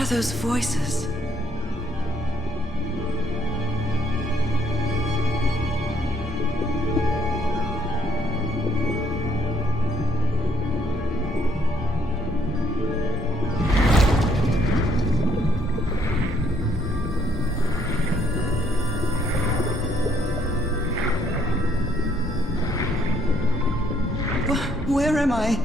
What are those voices? Where am I?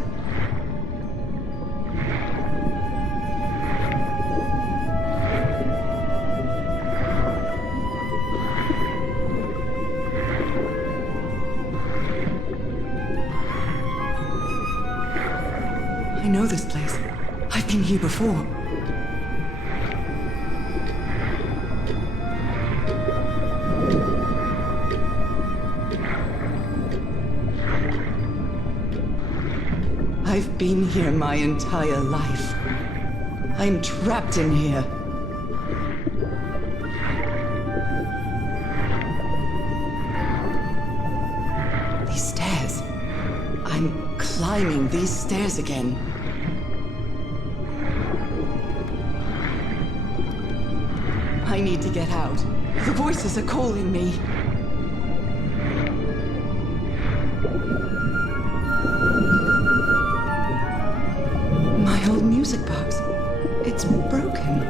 I know this place. I've been here before. I've been here my entire life. I'm trapped in here. These stairs. I'm climbing these stairs again. I need to get out. The voices are calling me. My old music box. It's broken.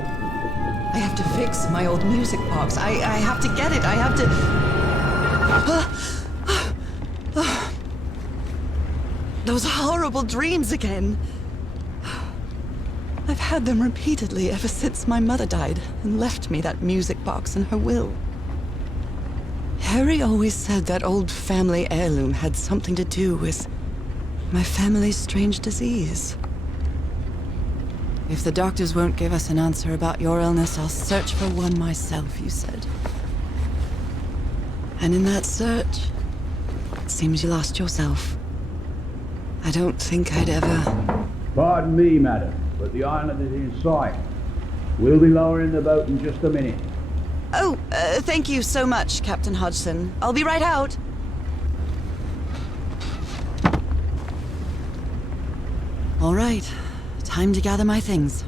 I have to fix my old music box. I have to get it. I have to... Those horrible dreams again. I've had them repeatedly ever since my mother died and left me that music box in her will. Harry always said that old family heirloom had something to do with my family's strange disease. If the doctors won't give us an answer about your illness, I'll search for one myself, you said. And in that search, it seems you lost yourself. I don't think I'd ever... Pardon me, madam, but the island is in sight. We'll be lowering the boat in just a minute. Oh, thank you so much, Captain Hodgson. I'll be right out. All right. Time to gather my things.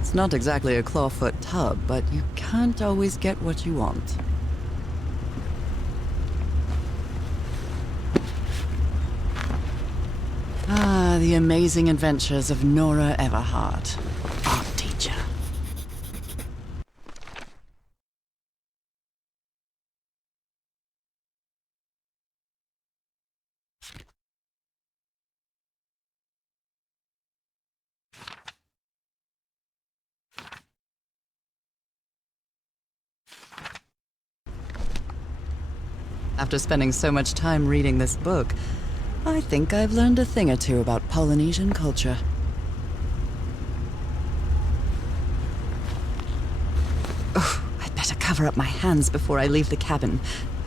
It's not exactly a clawfoot tub, but you can't always get what you want. Ah, the amazing adventures of Nora Everhart, art teacher. After spending so much time reading this book, I think I've learned a thing or two about Polynesian culture. Oh, I'd better cover up my hands before I leave the cabin.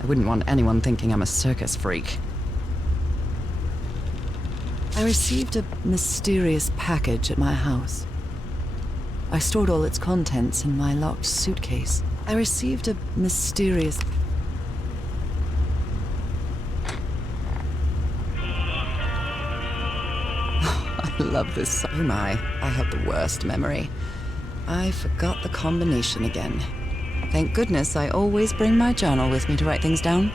I wouldn't want anyone thinking I'm a circus freak. I received a mysterious package at my house. I stored all its contents in my locked suitcase. I received a mysterious... I love this song. Oh my, I have the worst memory. I forgot the combination again. Thank goodness I always bring my journal with me to write things down.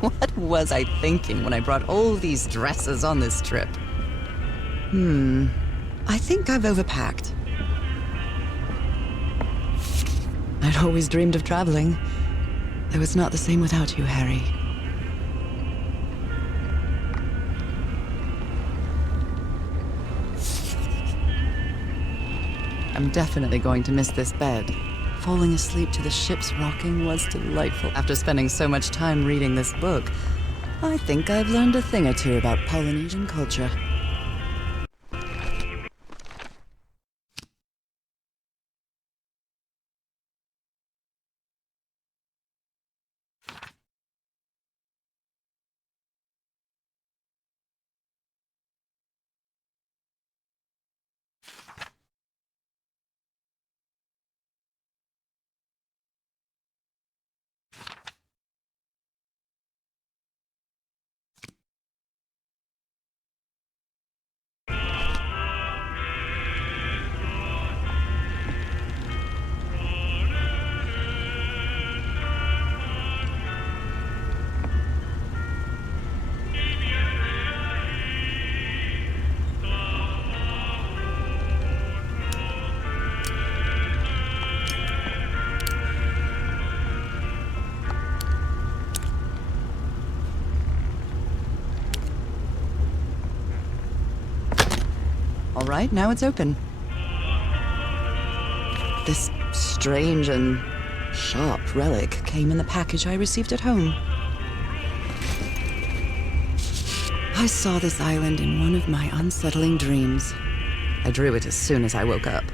What was I thinking when I brought all these dresses on this trip? I think I've overpacked. I'd always dreamed of traveling. It was not the same without you, Harry. I'm definitely going to miss this bed. Falling asleep to the ship's rocking was delightful. After spending so much time reading this book, I think I've learned a thing or two about Polynesian culture. right, now it's open. This strange and sharp relic came in the package I received at home. I saw this island in one of my unsettling dreams. I drew it as soon as I woke up.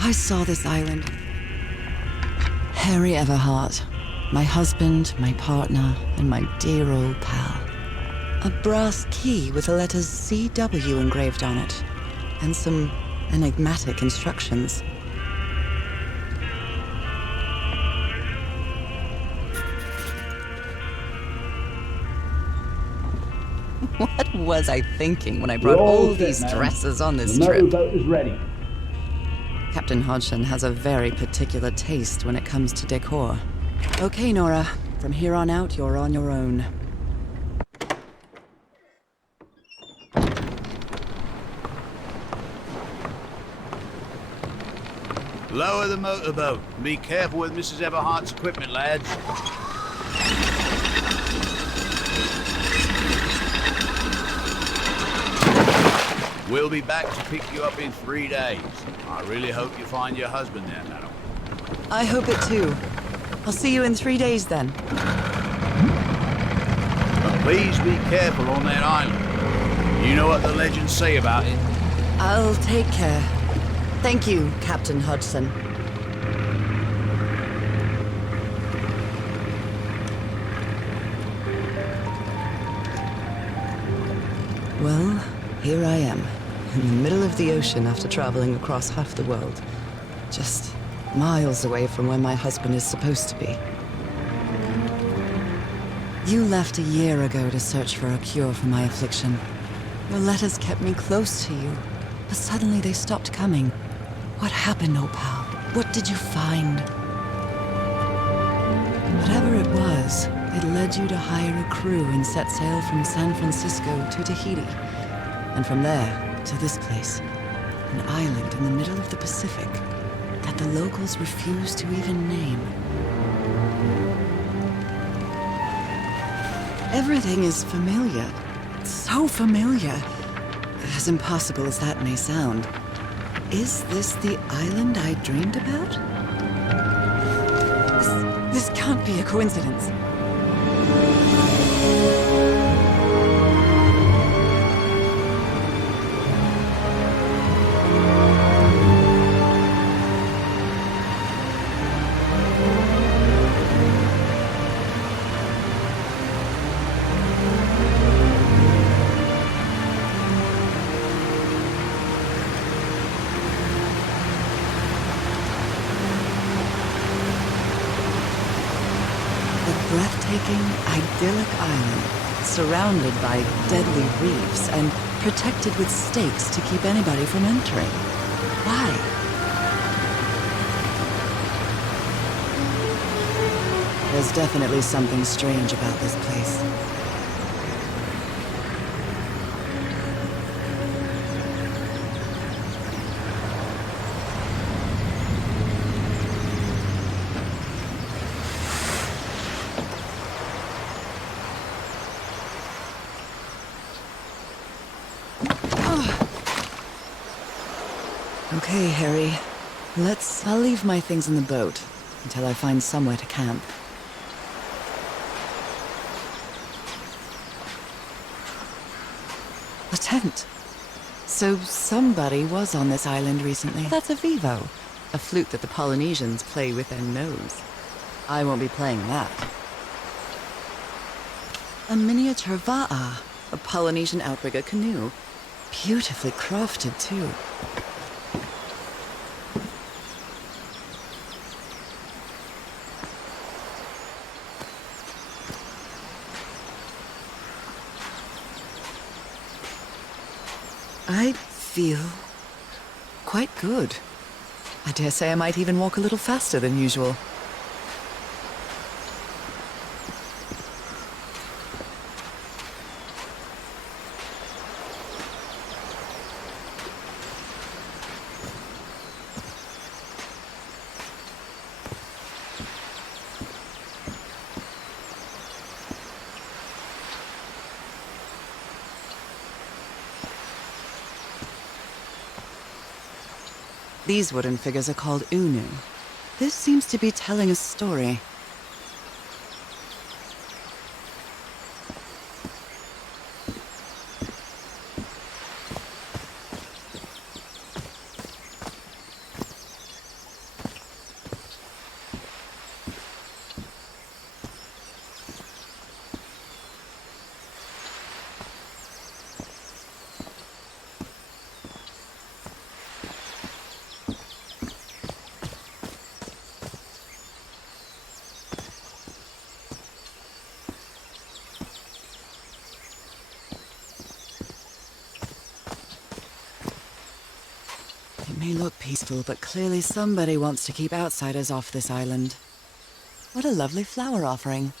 I saw this island. Harry Everhart, my husband, my partner, and my dear old pal. A brass key with the letters CW engraved on it, and some enigmatic instructions. What was I thinking when I brought all these dresses on this trip? The motorboat is ready. Captain Hodgson has a very particular taste when it comes to decor. Okay, Nora. From here on out, you're on your own. Lower the motorboat. Be careful with Mrs. Everhart's equipment, lads. We'll be back to pick you up in 3 days. I really hope you find your husband there, madam. I hope it too. I'll see you in 3 days then. But please be careful on that island. You know what the legends say about it. I'll take care. Thank you, Captain Hodgson. Well, here I am, in the middle of the ocean after traveling across half the world. Just miles away from where my husband is supposed to be. You left a year ago to search for a cure for my affliction. Your letters kept me close to you, but suddenly they stopped coming. What happened, Opal? What did you find? Whatever it was, it led you to hire a crew and set sail from San Francisco to Tahiti. And from there, to this place. An island in the middle of the Pacific that the locals refuse to even name. Everything is familiar. So familiar. As impossible as that may sound. Is this the island I dreamed about? This can't be a coincidence. Breathtaking, idyllic island, surrounded by deadly reefs and protected with stakes to keep anybody from entering. Why? There's definitely something strange about this place. Okay, Harry. I'll leave my things in the boat until I find somewhere to camp. A tent. So somebody was on this island recently. That's a vivo. A flute that the Polynesians play with their nose. I won't be playing that. A miniature va'a, a Polynesian outrigger canoe. Beautifully crafted, too. I feel quite good. I dare say I might even walk a little faster than usual. These wooden figures are called Unu. This seems to be telling a story. It may look peaceful, but clearly somebody wants to keep outsiders off this island. What a lovely flower offering.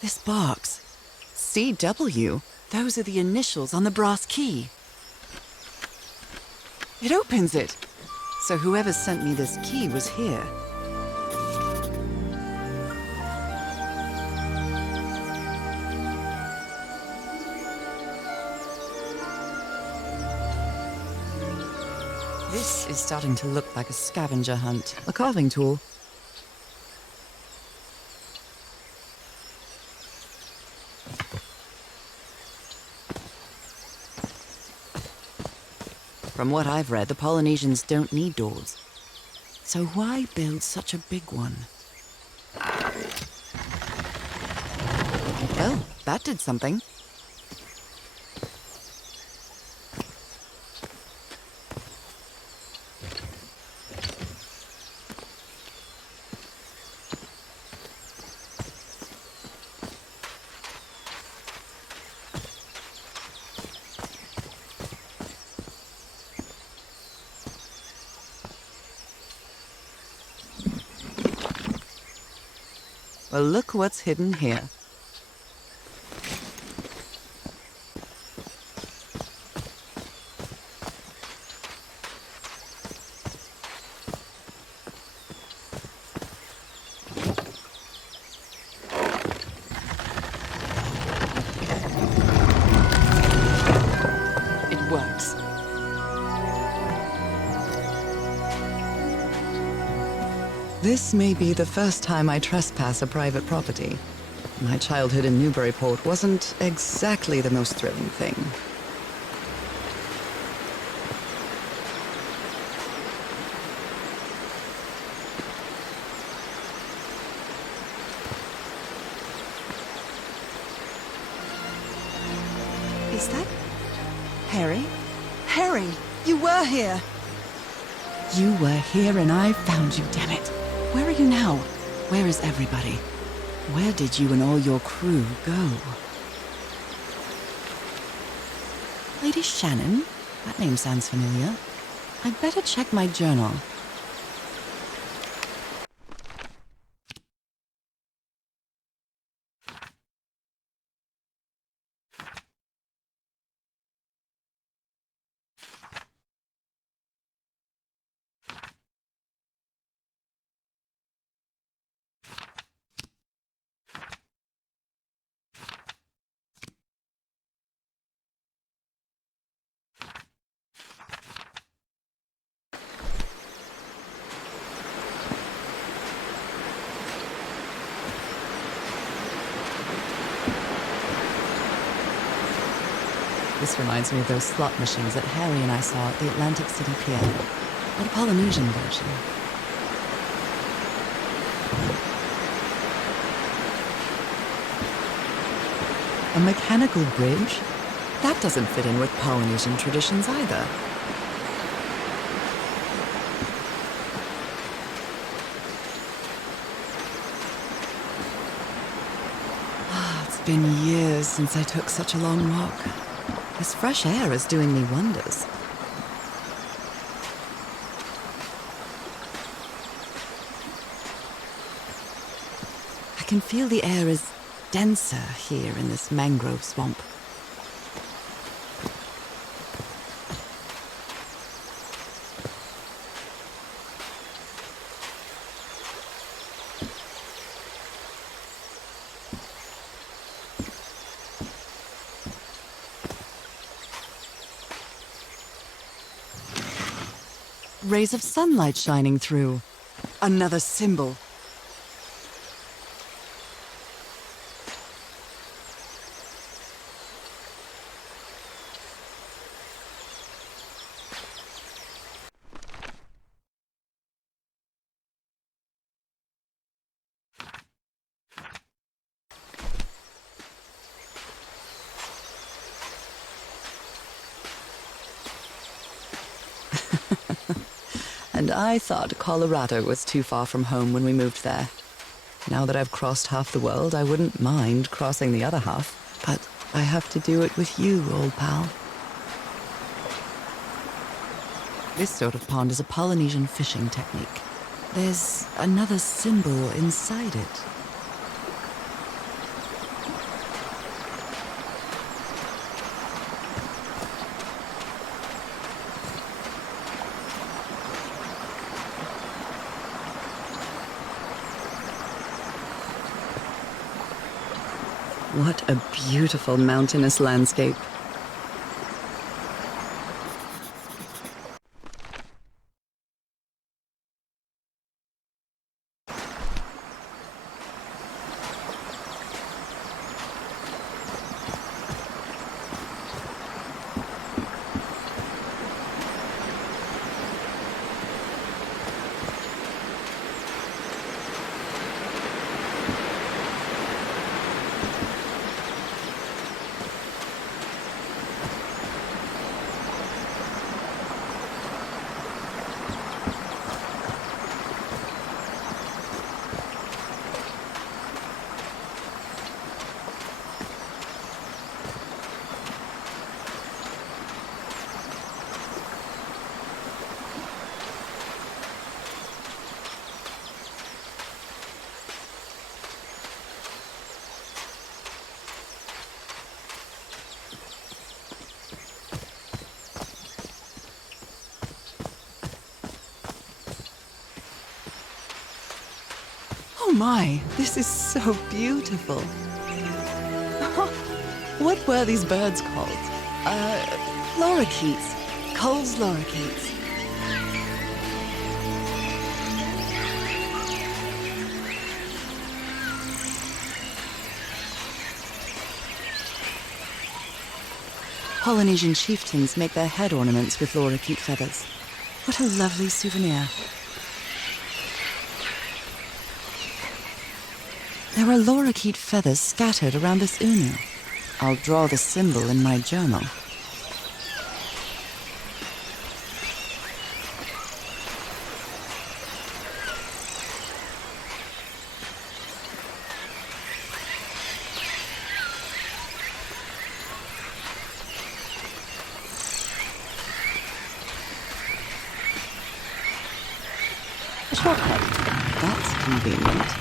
This box. CW. Those are the initials on the brass key. It opens it. So whoever sent me this key was here. This is starting to look like a scavenger hunt. A carving tool. From what I've read, the Polynesians don't need doors. So why build such a big one? Well, that did something. Well, look what's hidden here. It works. This may be the first time I trespass a private property. My childhood in Newburyport wasn't exactly the most thrilling thing. Is that Harry? Harry, you were here! You were here and I found you, damn it. Where are you now? Where is everybody? Where did you and all your crew go? Lady Shannon? That name sounds familiar. I'd better check my journal. This reminds me of those slot machines that Harry and I saw at the Atlantic City Pier. But a Polynesian version. A mechanical bridge? That doesn't fit in with Polynesian traditions either. Ah, it's been years since I took such a long walk. This fresh air is doing me wonders. I can feel the air is denser here in this mangrove swamp. Rays of sunlight shining through. Another symbol. And I thought Colorado was too far from home when we moved there. Now that I've crossed half the world, I wouldn't mind crossing the other half. But I have to do it with you, old pal. This sort of pond is a Polynesian fishing technique. There's another symbol inside it. What a beautiful mountainous landscape. Oh my, this is so beautiful. What were these birds called? Lorikeets. Cole's lorikeets. Polynesian chieftains make their head ornaments with lorikeet feathers. What a lovely souvenir. There are lorikeet feathers scattered around this unu. I'll draw the symbol in my journal. A shortcut. That's convenient.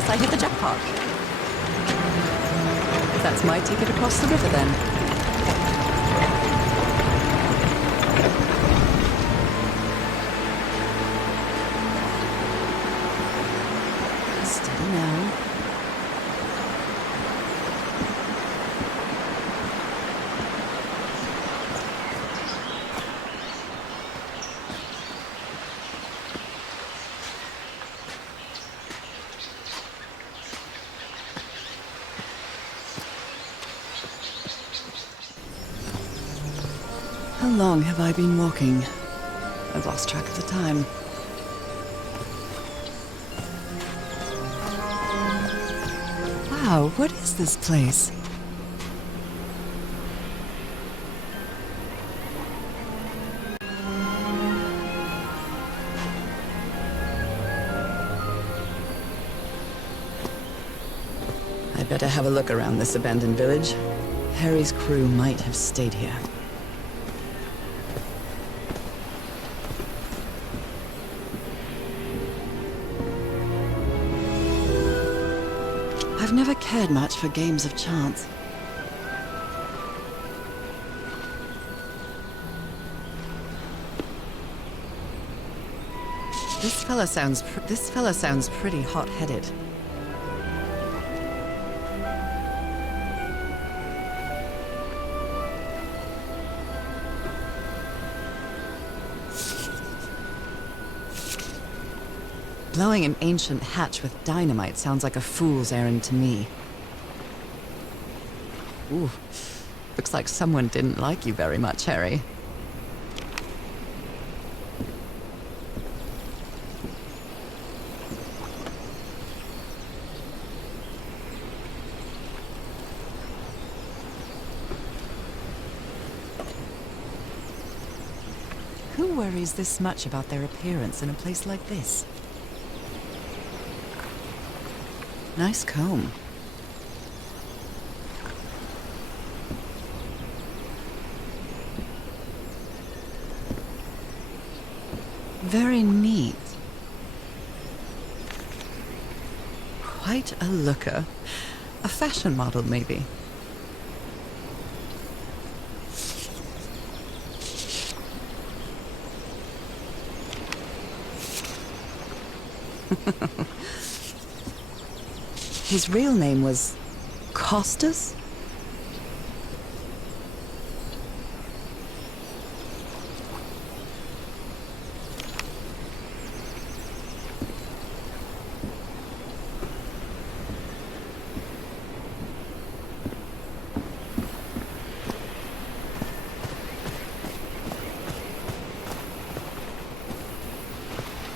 guess I hit the jackpot. That's my ticket across the river then. Steady now. How long have I been walking? I've lost track of the time. Wow, what is this place? I'd better have a look around this abandoned village. Harry's crew might have stayed here. I've never cared much for games of chance. This fella sounds pretty hot-headed. Blowing an ancient hatch with dynamite sounds like a fool's errand to me. Ooh, looks like someone didn't like you very much, Harry. Who worries this much about their appearance in a place like this? Nice comb. Very neat. Quite a looker. A fashion model, maybe. His real name was Costas?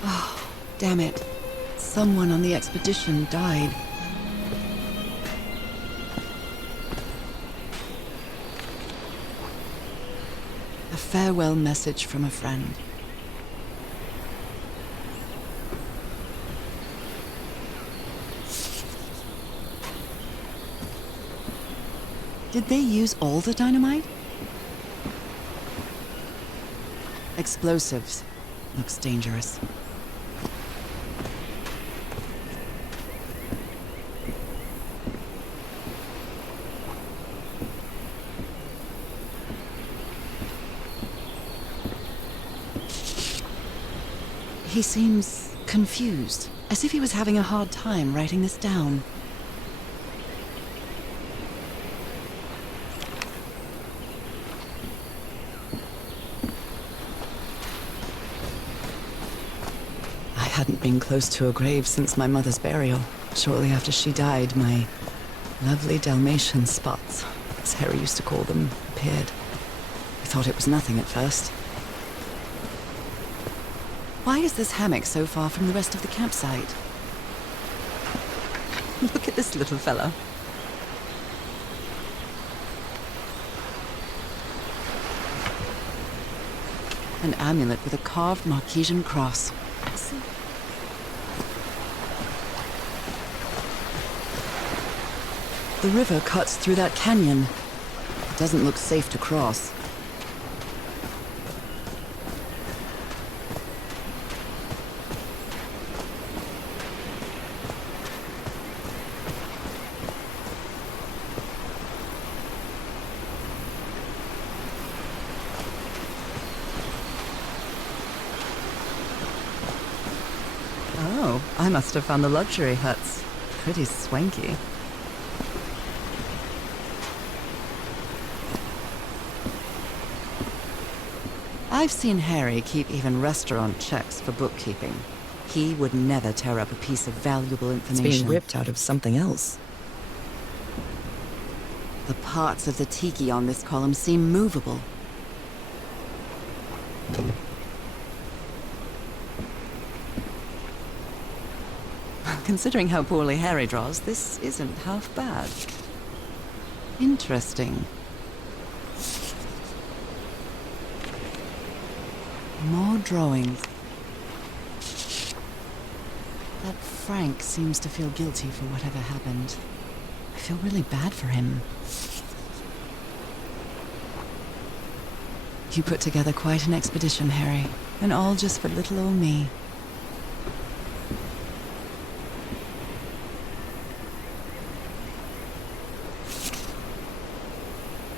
Oh, damn it. Someone on the expedition died. A farewell message from a friend. Did they use all the dynamite? Explosives. Looks dangerous. He seems confused, as if he was having a hard time writing this down. I hadn't been close to a grave since my mother's burial. Shortly after she died, my lovely Dalmatian spots, as Harry used to call them, appeared. I thought it was nothing at first. Why is this hammock so far from the rest of the campsite? Look at this little fella. An amulet with a carved Marquesian cross. See? The river cuts through that canyon. It doesn't look safe to cross. I must have found the luxury huts pretty swanky. I've seen Harry keep even restaurant checks for bookkeeping. He would never tear up a piece of valuable information. It's being ripped out of something else. The parts of the tiki on this column seem movable. Considering how poorly Harry draws, this isn't half bad. Interesting. More drawings. That Frank seems to feel guilty for whatever happened. I feel really bad for him. You put together quite an expedition, Harry. And all just for little old me.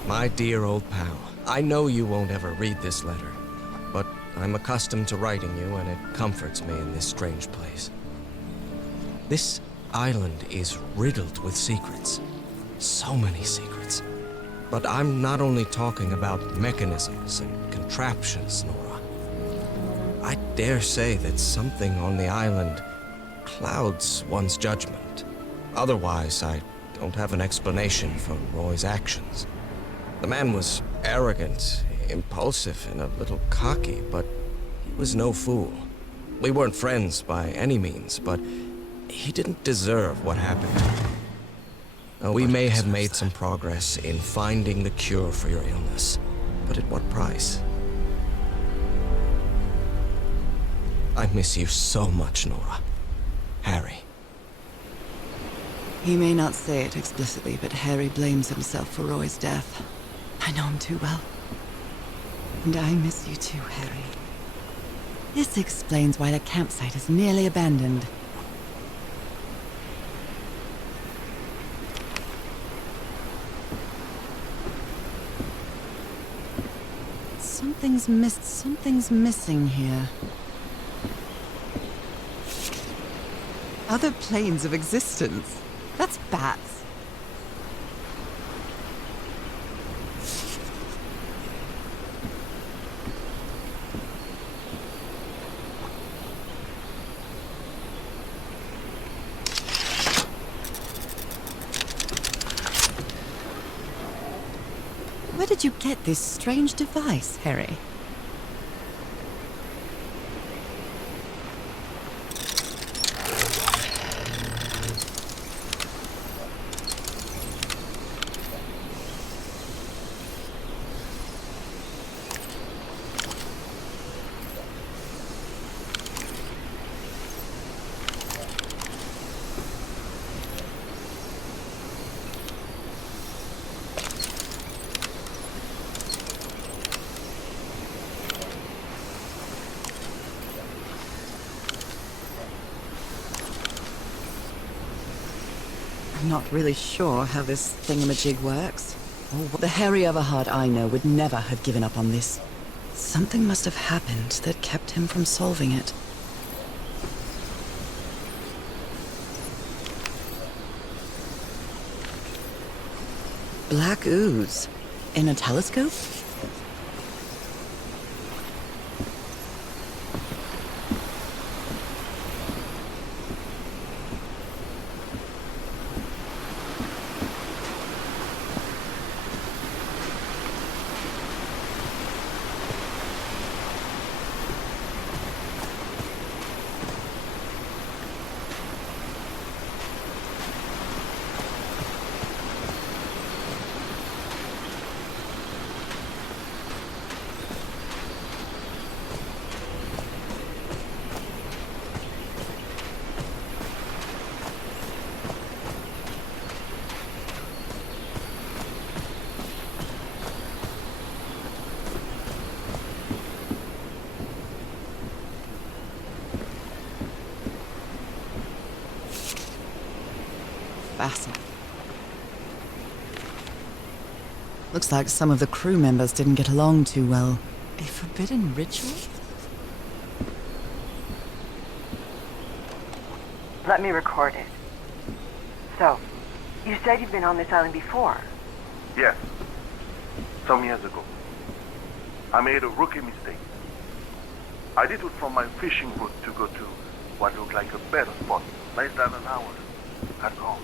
My dear old pal, I know you won't ever read this letter, but I'm accustomed to writing you and it comforts me in this strange place. This island is riddled with secrets. So many secrets. But I'm not only talking about mechanisms and contraptions, Nora. I dare say that something on the island clouds one's judgment. Otherwise, I don't have an explanation for Roy's actions. The man was arrogant, impulsive, and a little cocky, but he was no fool. We weren't friends by any means, but he didn't deserve what happened to him. Now, we may have made some progress in finding the cure for your illness, but at what price? I miss you so much, Nora. Harry. He may not say it explicitly, but Harry blames himself for Roy's death. I know him too well. And I miss you too, Harry. This explains why the campsite is nearly abandoned. Something's missing here. Other planes of existence. That's bats. Where did you get this strange device, Harry? I'm not really sure how this thingamajig works. The Harry Everhard I know would never have given up on this. Something must have happened that kept him from solving it. Black ooze. In a telescope? Fascinating. Looks like some of the crew members didn't get along too well. A forbidden ritual? Let me record it. So, you said you've been on this island before? Yes. Some years ago. I made a rookie mistake. I did it from my fishing boat to go to what looked like a better spot. Less than an hour. Had gone.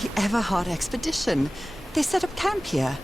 The Everhard expedition. They set up camp here.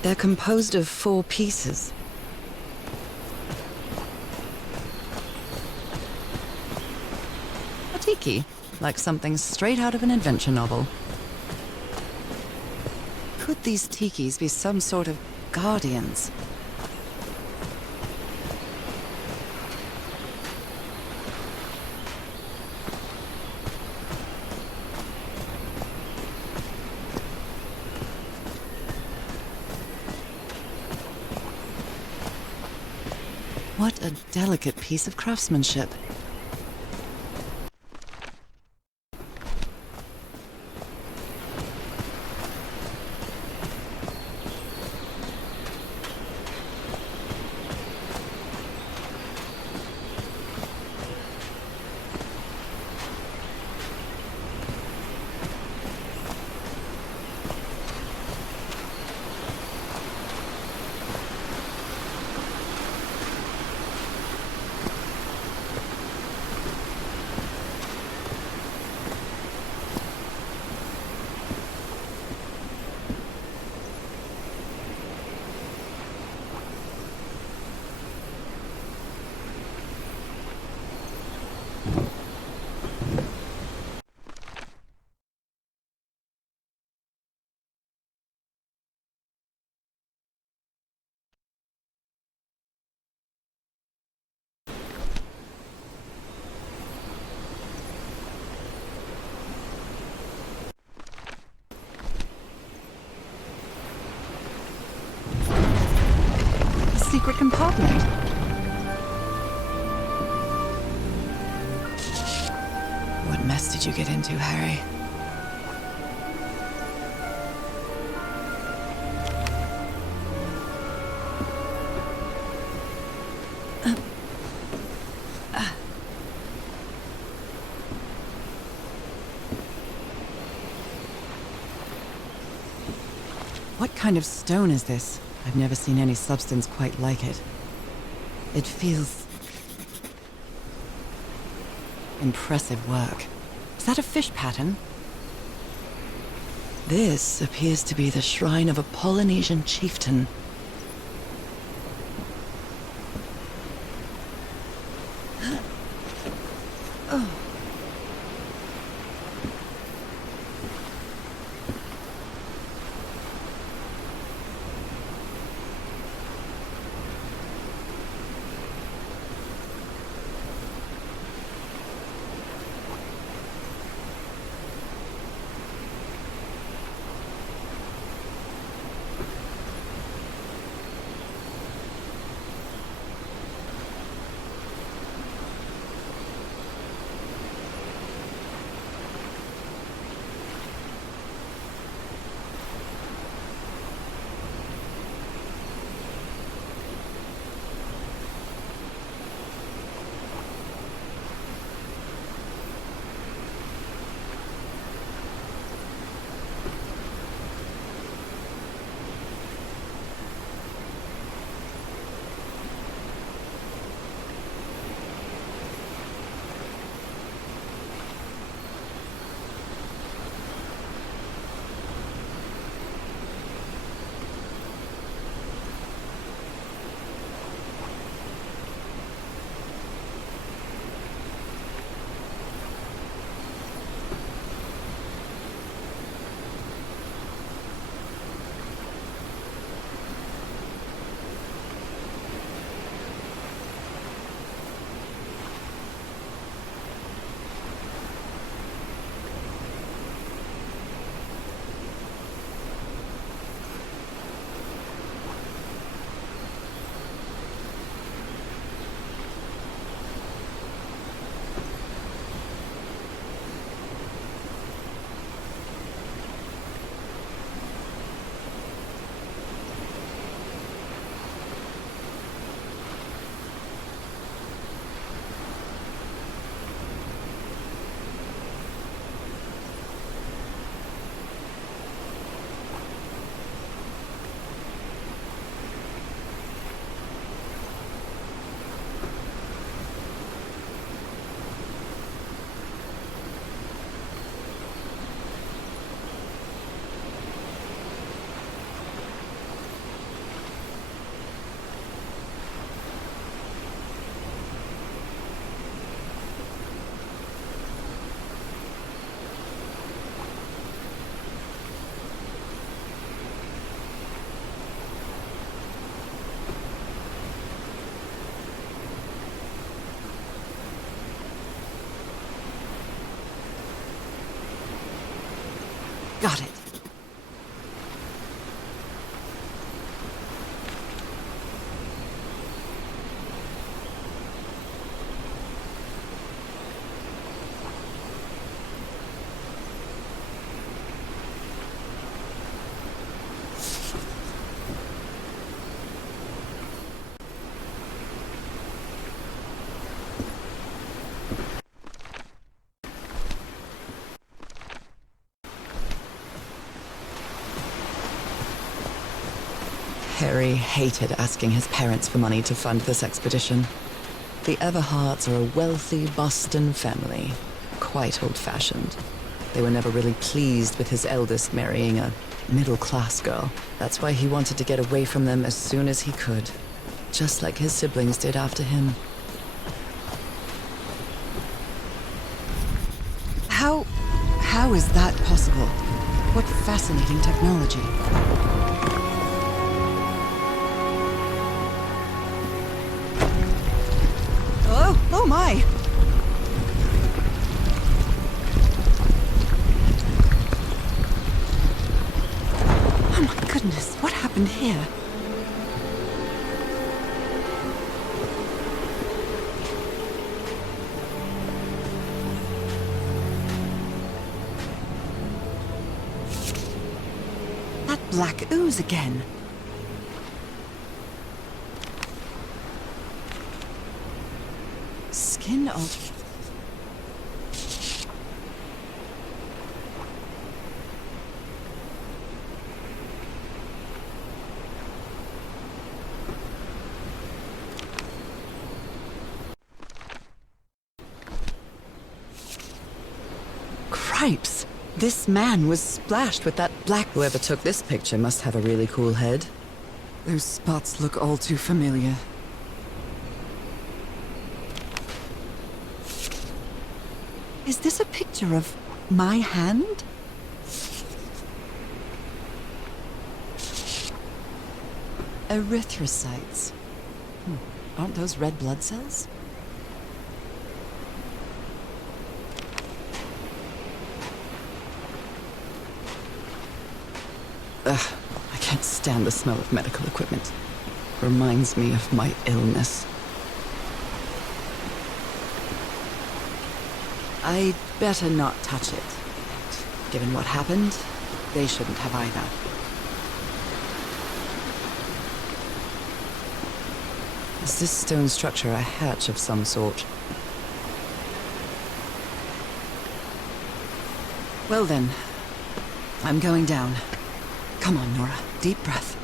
They're composed of 4 pieces. A tiki, like something straight out of an adventure novel. Could these tikis be some sort of guardians? What a delicate piece of craftsmanship. Secret compartment. What mess did you get into, Harry? What kind of stone is this? I've never seen any substance quite like it. It feels... impressive work. Is that a fish pattern? This appears to be the shrine of a Polynesian chieftain. Harry hated asking his parents for money to fund this expedition. The Everharts are a wealthy Boston family, quite old-fashioned. They were never really pleased with his eldest marrying a middle-class girl. That's why he wanted to get away from them as soon as he could, just like his siblings did after him. How is that possible? What fascinating technology. Oh my! Oh my goodness, what happened here? That black ooze again. Skin alter. Cripes! This man was splashed with that black. Whoever took this picture must have a really cool head. Those spots look all too familiar. Is this a picture of my hand? Erythrocytes. Aren't those red blood cells? Ugh, I can't stand the smell of medical equipment. Reminds me of my illness. I'd better not touch it. Given what happened, they shouldn't have either. Is this stone structure a hatch of some sort? Well then, I'm going down. Come on, Nora. Deep breath.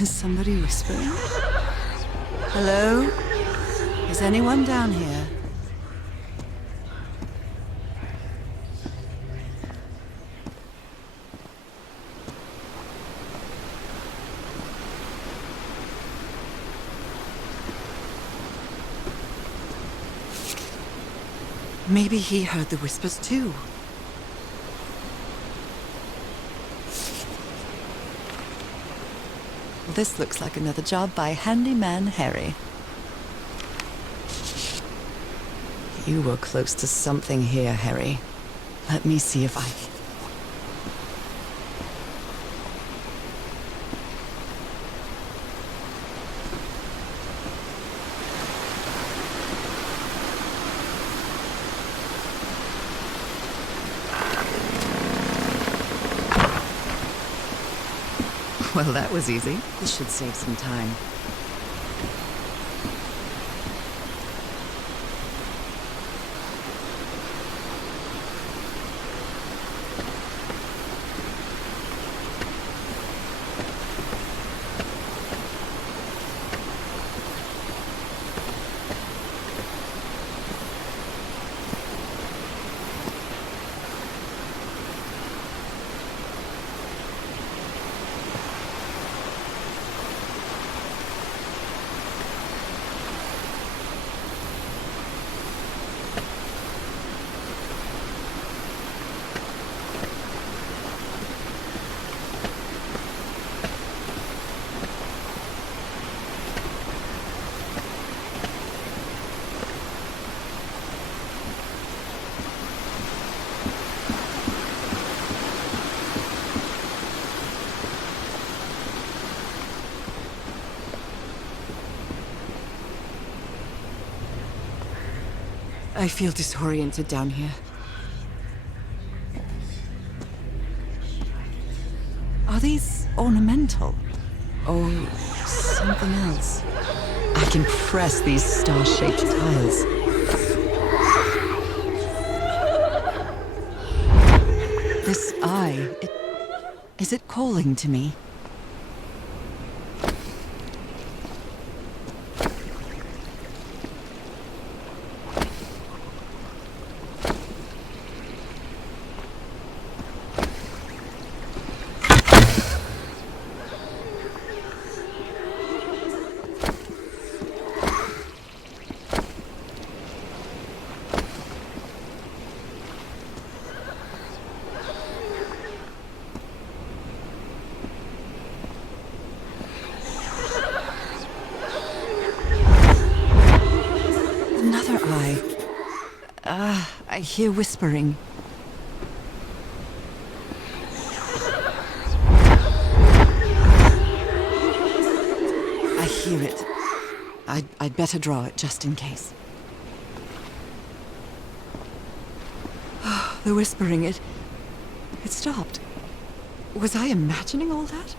Is somebody whispering? Hello? Is anyone down here? Maybe he heard the whispers too. This looks like another job by Handyman Harry. You were close to something here, Harry. Let me see if I... Well, that was easy. This should save some time. I feel disoriented down here. Are these ornamental? Or something else? I can press these star-shaped tiles. This eye, is it calling to me? Another eye. I hear whispering. I hear it. I'd better draw it just in case. The whispering, it stopped. Was I imagining all that?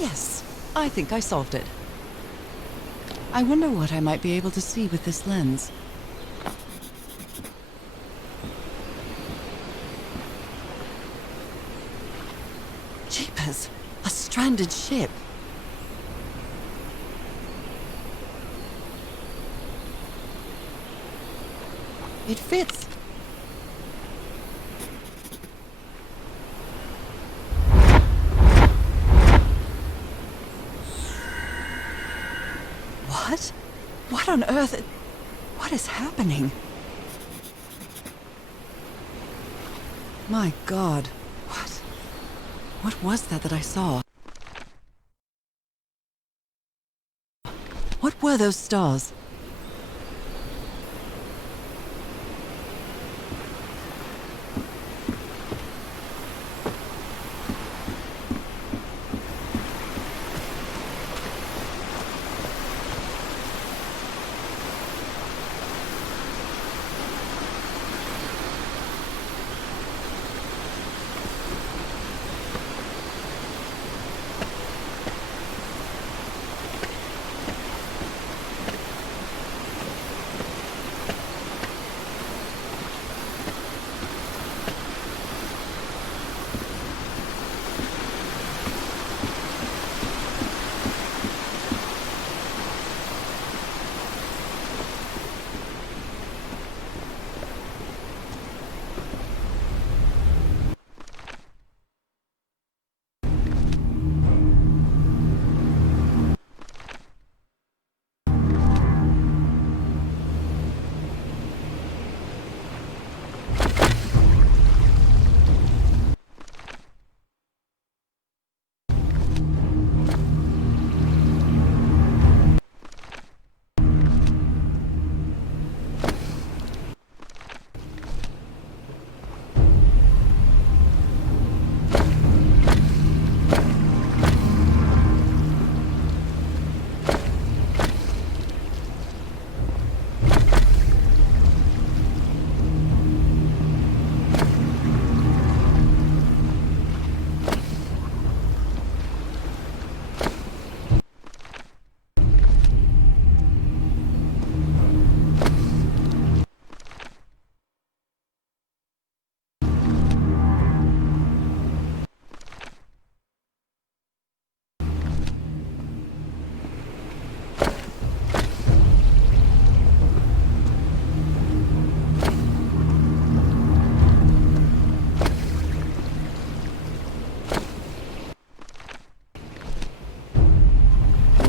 Yes, I think I solved it. I wonder what I might be able to see with this lens. Jeepers, a stranded ship. It fits. What? What on earth? What is happening? My God. What was that I saw? What were those stars?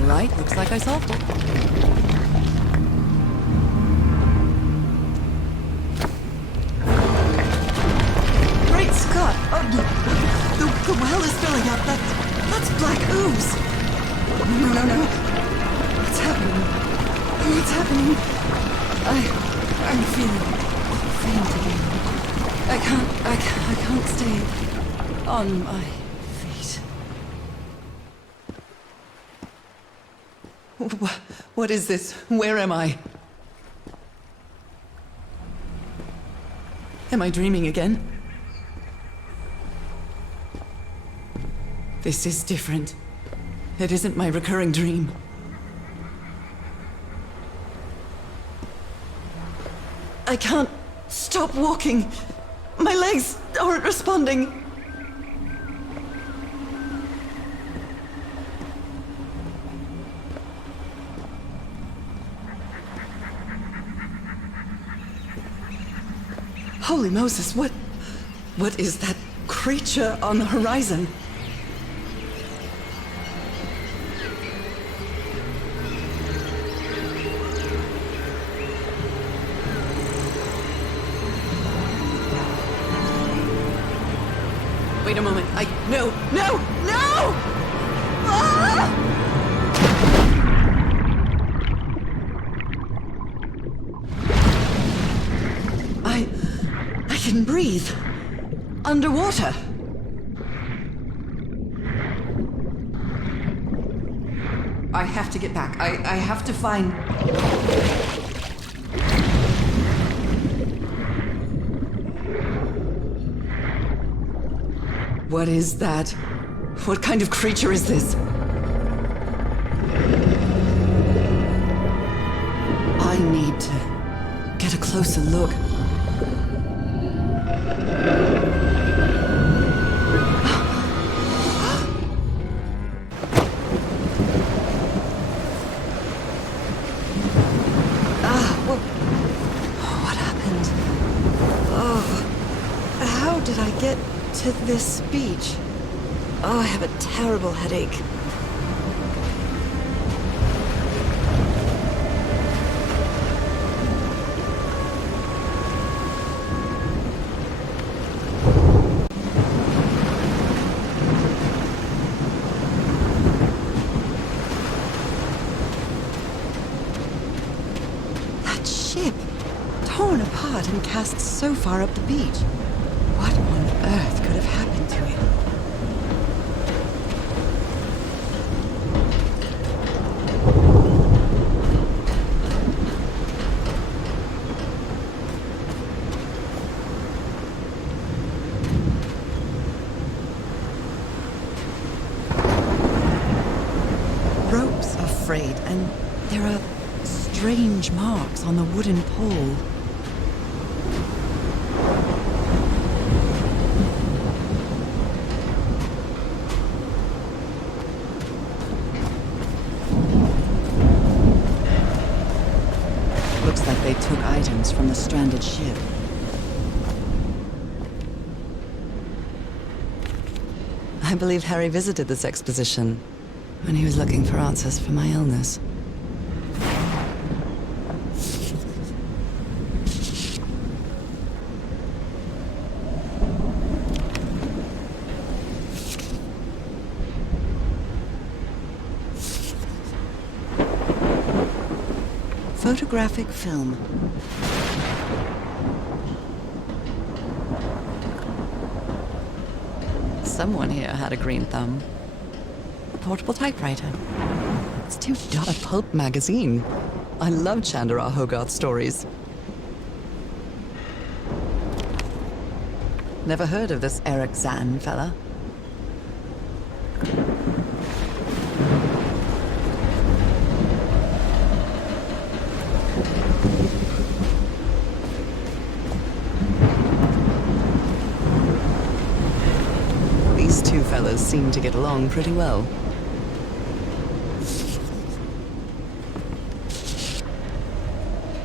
Right, looks like I solved it. Great Scott! Oh, the well is filling up. That's black ooze. No. What's happening? What's happening? I'm feeling faint again. I can't stay on my feet. What is this? Where am I? Am I dreaming again? This is different. It isn't my recurring dream. I can't stop walking. My legs aren't responding. Holy Moses, what is that creature on the horizon? Wait a moment, no! Ah! I can breathe. Underwater. I have to get back. I have to find... What is that? What kind of creature is this? I need to get a closer look. What happened? How did I get to this beach? I have a terrible headache. ship, torn apart and cast so far up the beach. What on earth could have happened to it? Ropes are frayed, and there are strange marks on the wooden pole. Looks like they took items from the stranded ship. I believe Harry visited this exposition when he was looking for answers for my illness. Photographic film. Someone here had a green thumb. A portable typewriter. It's too dark. A pulp magazine. I love Chandra Hogarth stories. Never heard of this Eric Zan fella. These two fellas seem to get along pretty well.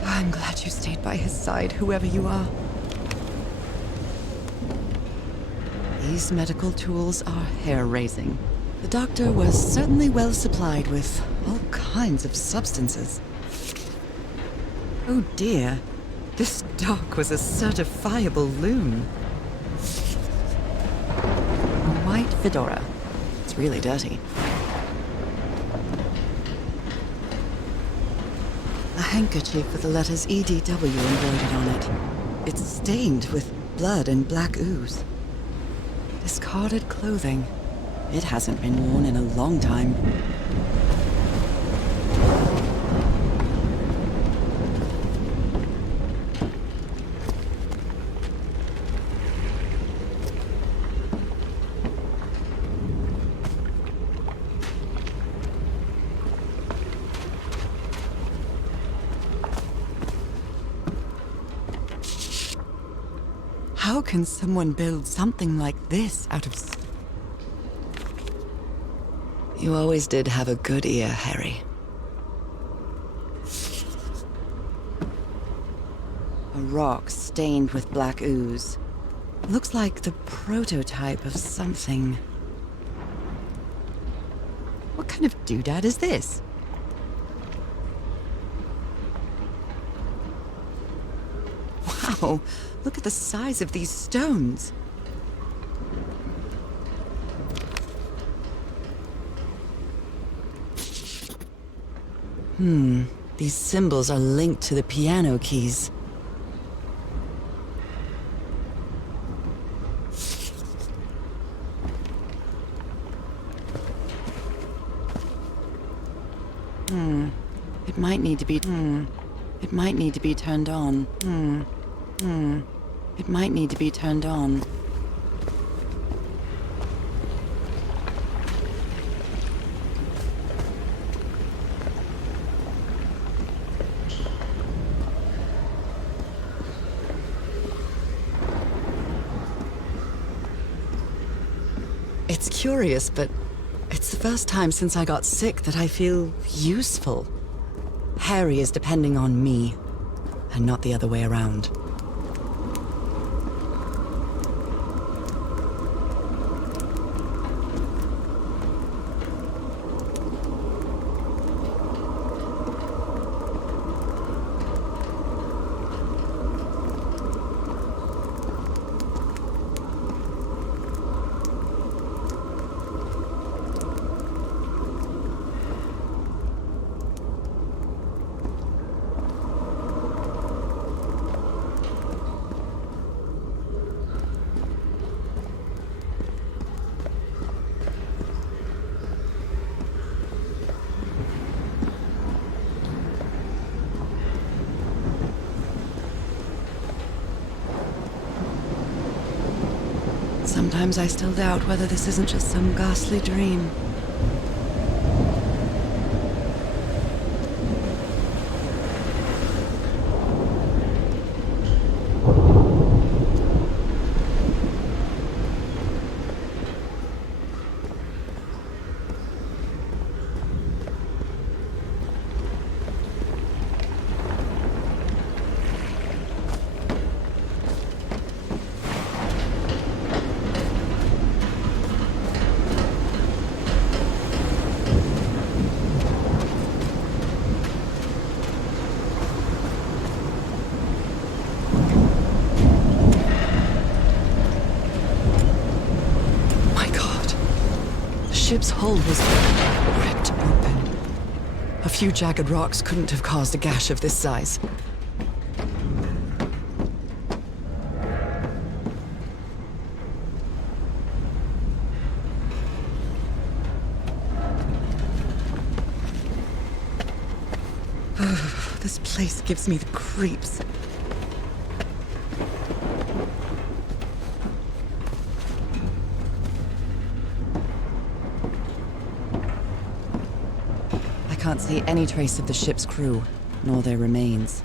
I'm glad you stayed by his side, whoever you are. These medical tools are hair-raising. The doctor was certainly well supplied with all kinds of substances. Oh dear, this doc was a certifiable loon. A white fedora. It's really dirty. A handkerchief with the letters EDW embroidered on it. It's stained with blood and black ooze. Discarded clothing. It hasn't been worn in a long time. How can someone build something like this out of... You always did have a good ear, Harry. A rock stained with black ooze. Looks like the prototype of something. What kind of doodad is this? Wow, look at the size of these stones. These symbols are linked to the piano keys. It might need to be... It might need to be turned on. It might need to be turned on. It's curious, but it's the first time since I got sick that I feel useful. Harry is depending on me, and not the other way around. Sometimes I still doubt whether this isn't just some ghastly dream. The ship's hull was ripped open. A few jagged rocks couldn't have caused a gash of this size. This place gives me the creeps. I can't see any trace of the ship's crew, nor their remains.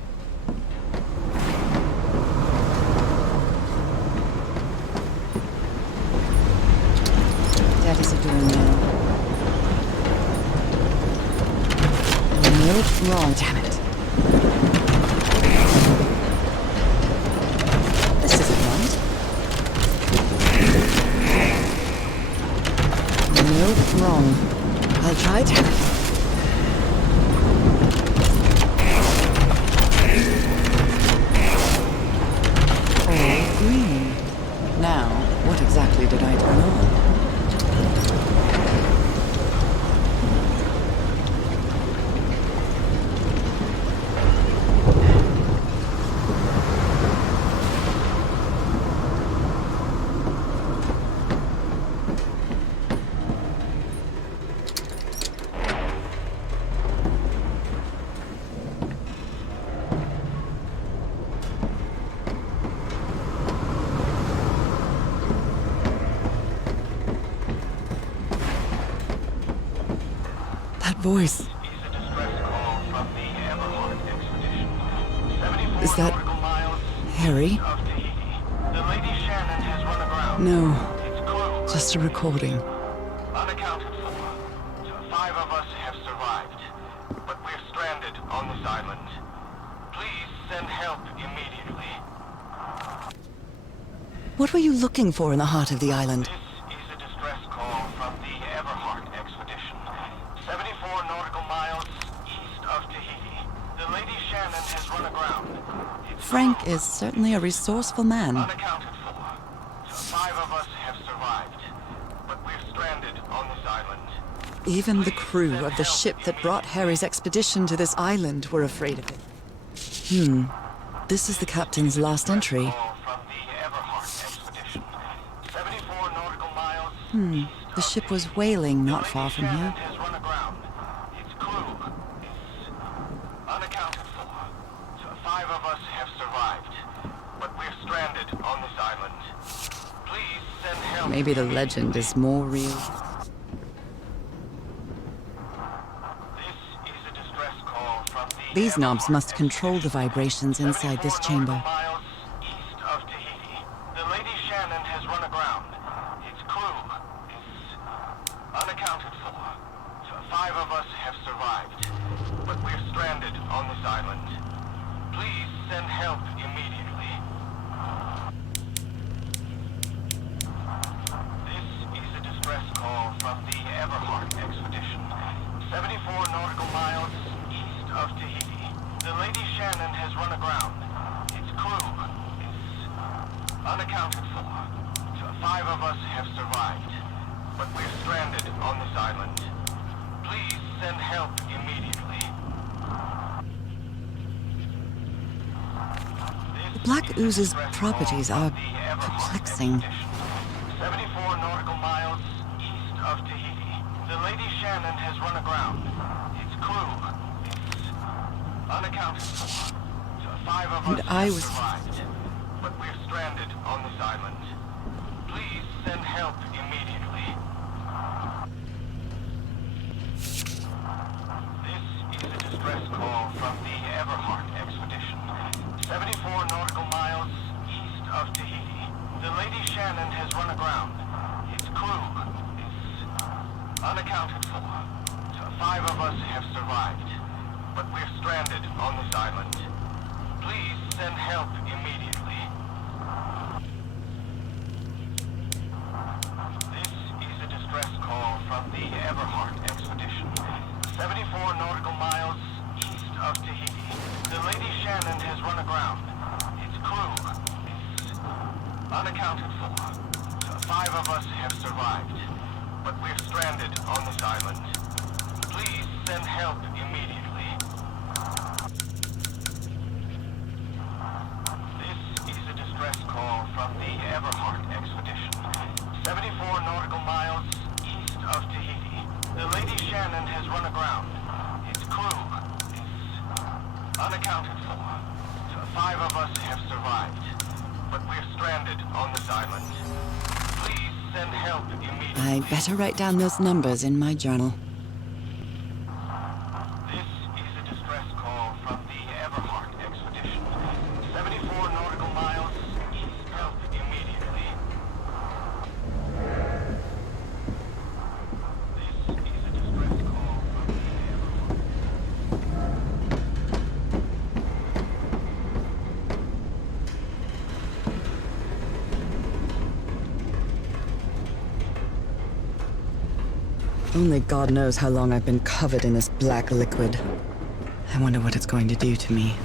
Daddy's a door now. Nope, wrong, damn it. This isn't right. Nope, wrong. I'll try, damn it. Now, what exactly did I turn on? Voice. Is that Harry? No, just a recording. Unaccounted for. 5 of us have survived, but we're stranded on this island. Please send help immediately. What were you looking for in the heart of the island? This is a distress call from the Everhart expedition. 74 nautical miles east of Tahiti. The Lady Shannon has run aground. Frank is certainly a resourceful man. Unaccounted for. 5 of us have survived, but we're stranded on this island. Even the crew of the ship that brought Harry's expedition to this island were afraid of it. This is the captain's last entry. From the Everhart expedition. 74 nautical miles The ship was whaling not far from here. has run aground. Its crew is unaccounted for. 5 of us have survived, but we're stranded on this island. Please send help. Maybe the legend is more real. This is a distress call from the These knobs Everhart must control the vibrations inside this 74 chamber. nautical miles east of Tahiti. The Lady Shannon has run aground. Its crew is unaccounted for. 5 of us have survived, but we're stranded on this island. Please send help immediately. This is a distress call from the Everhart expedition. 74 nautical miles east of Tahiti. The Lady Shannon has run aground. Its crew is unaccounted for. 5 of us have survived, but we're stranded on this island. Please send help immediately. The black ooze's properties are perplexing. 74 nautical miles east of Tahiti. The Lady Shannon has run aground. Its crew is unaccounted for. 5 of us And I have was survived, but we're stranded on this island. Please send help immediately. This is a distress call from the Everhart expedition. 74 nautical miles east of Tahiti. The Lady Shannon has run aground. Its crew is unaccounted for. 5 of us have survived, but we're stranded on this island. Please send help immediately. This is a distress call from the Everhart expedition. 74 nautical miles east of Tahiti. The Lady Shannon has run aground. Its crew is unaccounted for. 5 of us have survived, but we're stranded on this island. Please send help immediately. This is a distress call from the Everhart expedition. 74 nautical miles east of Tahiti. The Lady Shannon has run aground. Its crew is unaccounted for. 5 of us have survived, but we're stranded on this island. Please send help immediately. I'd better write down those numbers in my journal. This is a distress call from the Everhart expedition. 74 nautical miles east. Help immediately. This is a distress call from the Everhart. Only God knows how long I've been covered in this black liquid. I wonder what it's going to do to me.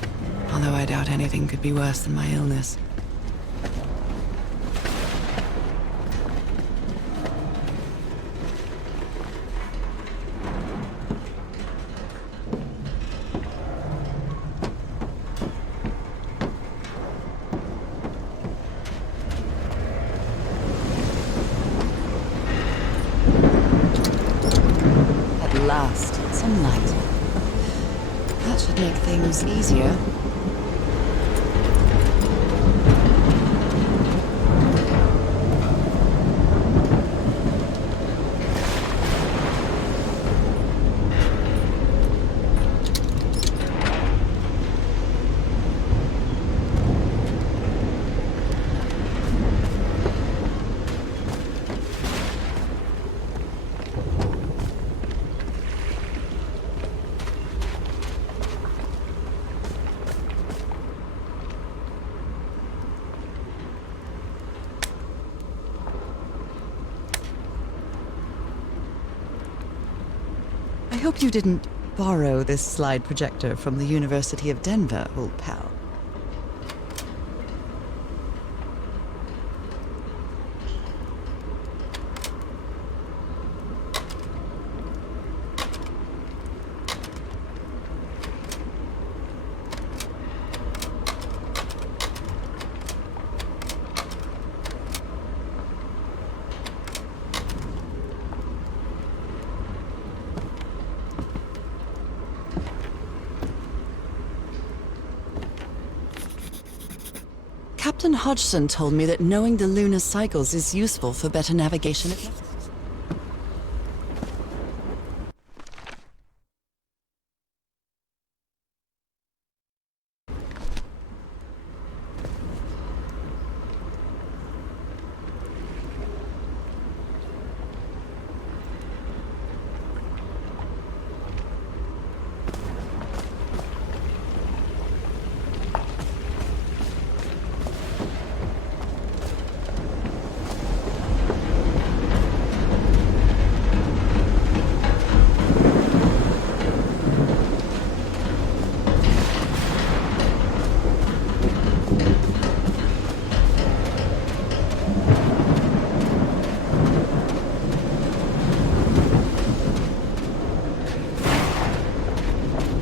Although I doubt anything could be worse than my illness. At last, some light. That should make things easier. I hope you didn't borrow this slide projector from the University of Denver, old pal. Captain Hodgson told me that knowing the lunar cycles is useful for better navigation.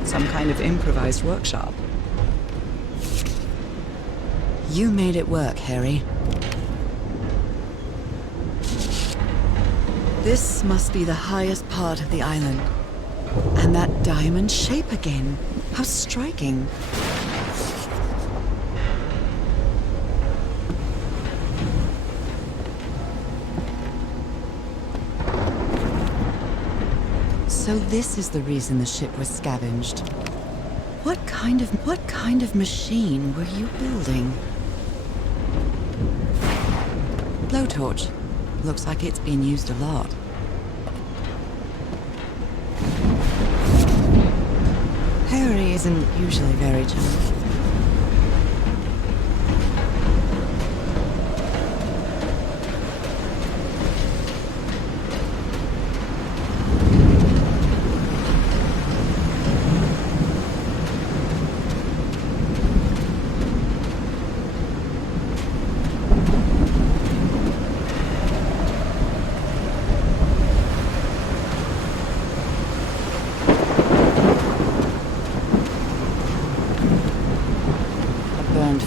Some kind of improvised workshop. You made it work, Harry. This must be the highest part of the island. And that diamond shape again. How striking. So this is the reason the ship was scavenged. What kind of machine were you building? Blowtorch. Looks like it's been used a lot. Harry isn't usually very gentle.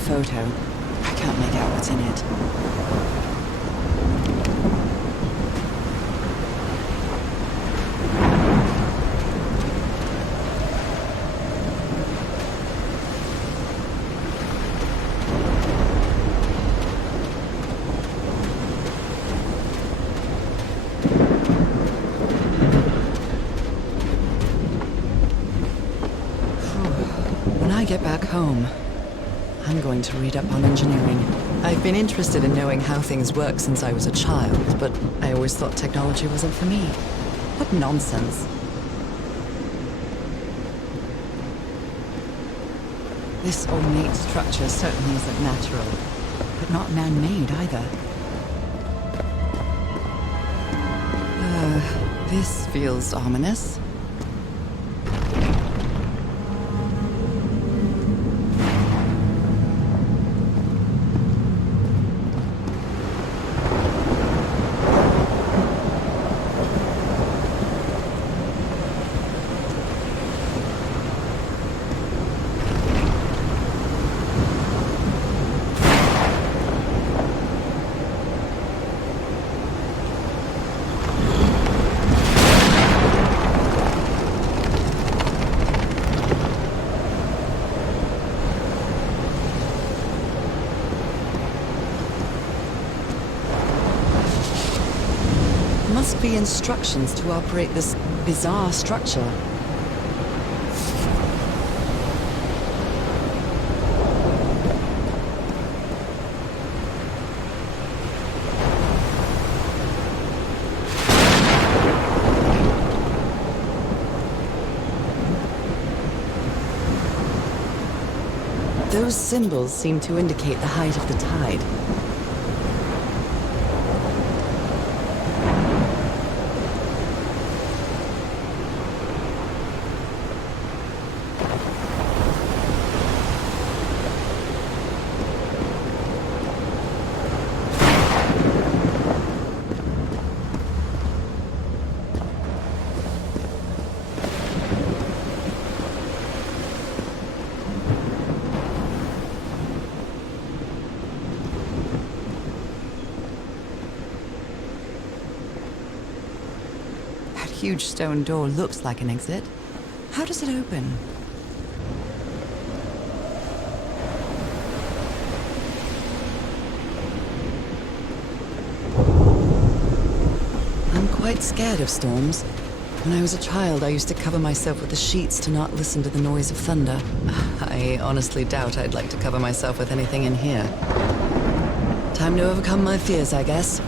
Photo. I can't make out what's in it. When I get back home, I'm going to read up on engineering. I've been interested in knowing how things work since I was a child, but I always thought technology wasn't for me. What nonsense. This ornate structure certainly isn't natural, but not man-made either. This feels ominous. Must be instructions to operate this bizarre structure. Those symbols seem to indicate the height of the tide. Huge stone door looks like an exit. How does it open? I'm quite scared of storms. When I was a child, I used to cover myself with the sheets to not listen to the noise of thunder. I honestly doubt I'd like to cover myself with anything in here. Time to overcome my fears, I guess.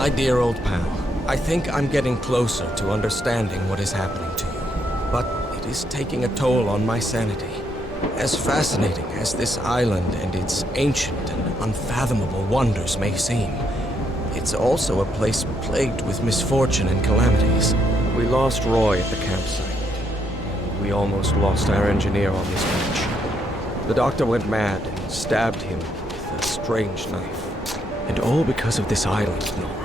My dear old pal, I think I'm getting closer to understanding what is happening to you. But it is taking a toll on my sanity. As fascinating as this island and its ancient and unfathomable wonders may seem, it's also a place plagued with misfortune and calamities. We lost Roy at the campsite. We almost lost our engineer on this beach. The doctor went mad and stabbed him with a strange knife. And all because of this island, Nora.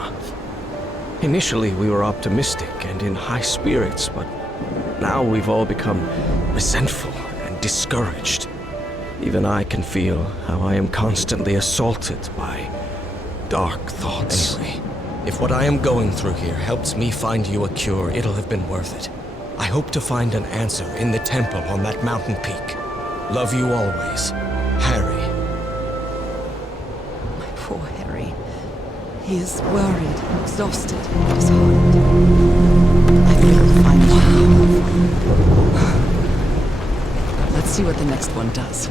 Initially, we were optimistic and in high spirits, but now we've all become resentful and discouraged. Even I can feel how I am constantly assaulted by dark thoughts. Anyway, if what I am going through here helps me find you a cure, it'll have been worth it. I hope to find an answer in the temple on that mountain peak. Love you always, Harry. Poor Harry. He is worried, exhausted, and disheartened. I will find you. Let's see what the next one does.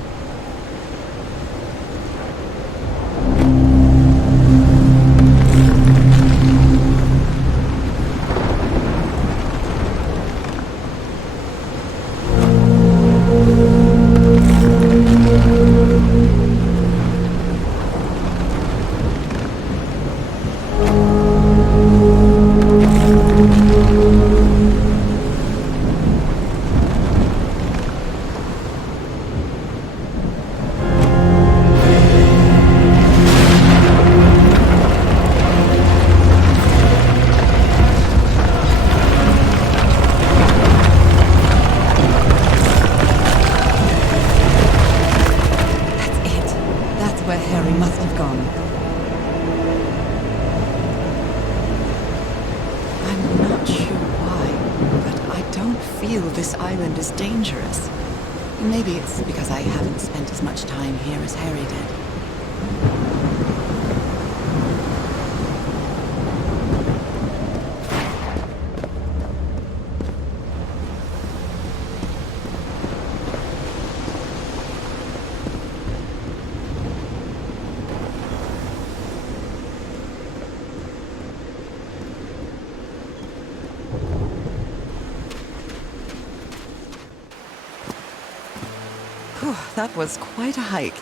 Where Harry must have gone. I'm not sure why, but I don't feel this island is dangerous. Maybe it's because I haven't spent as much time here as Harry did. That was quite a hike.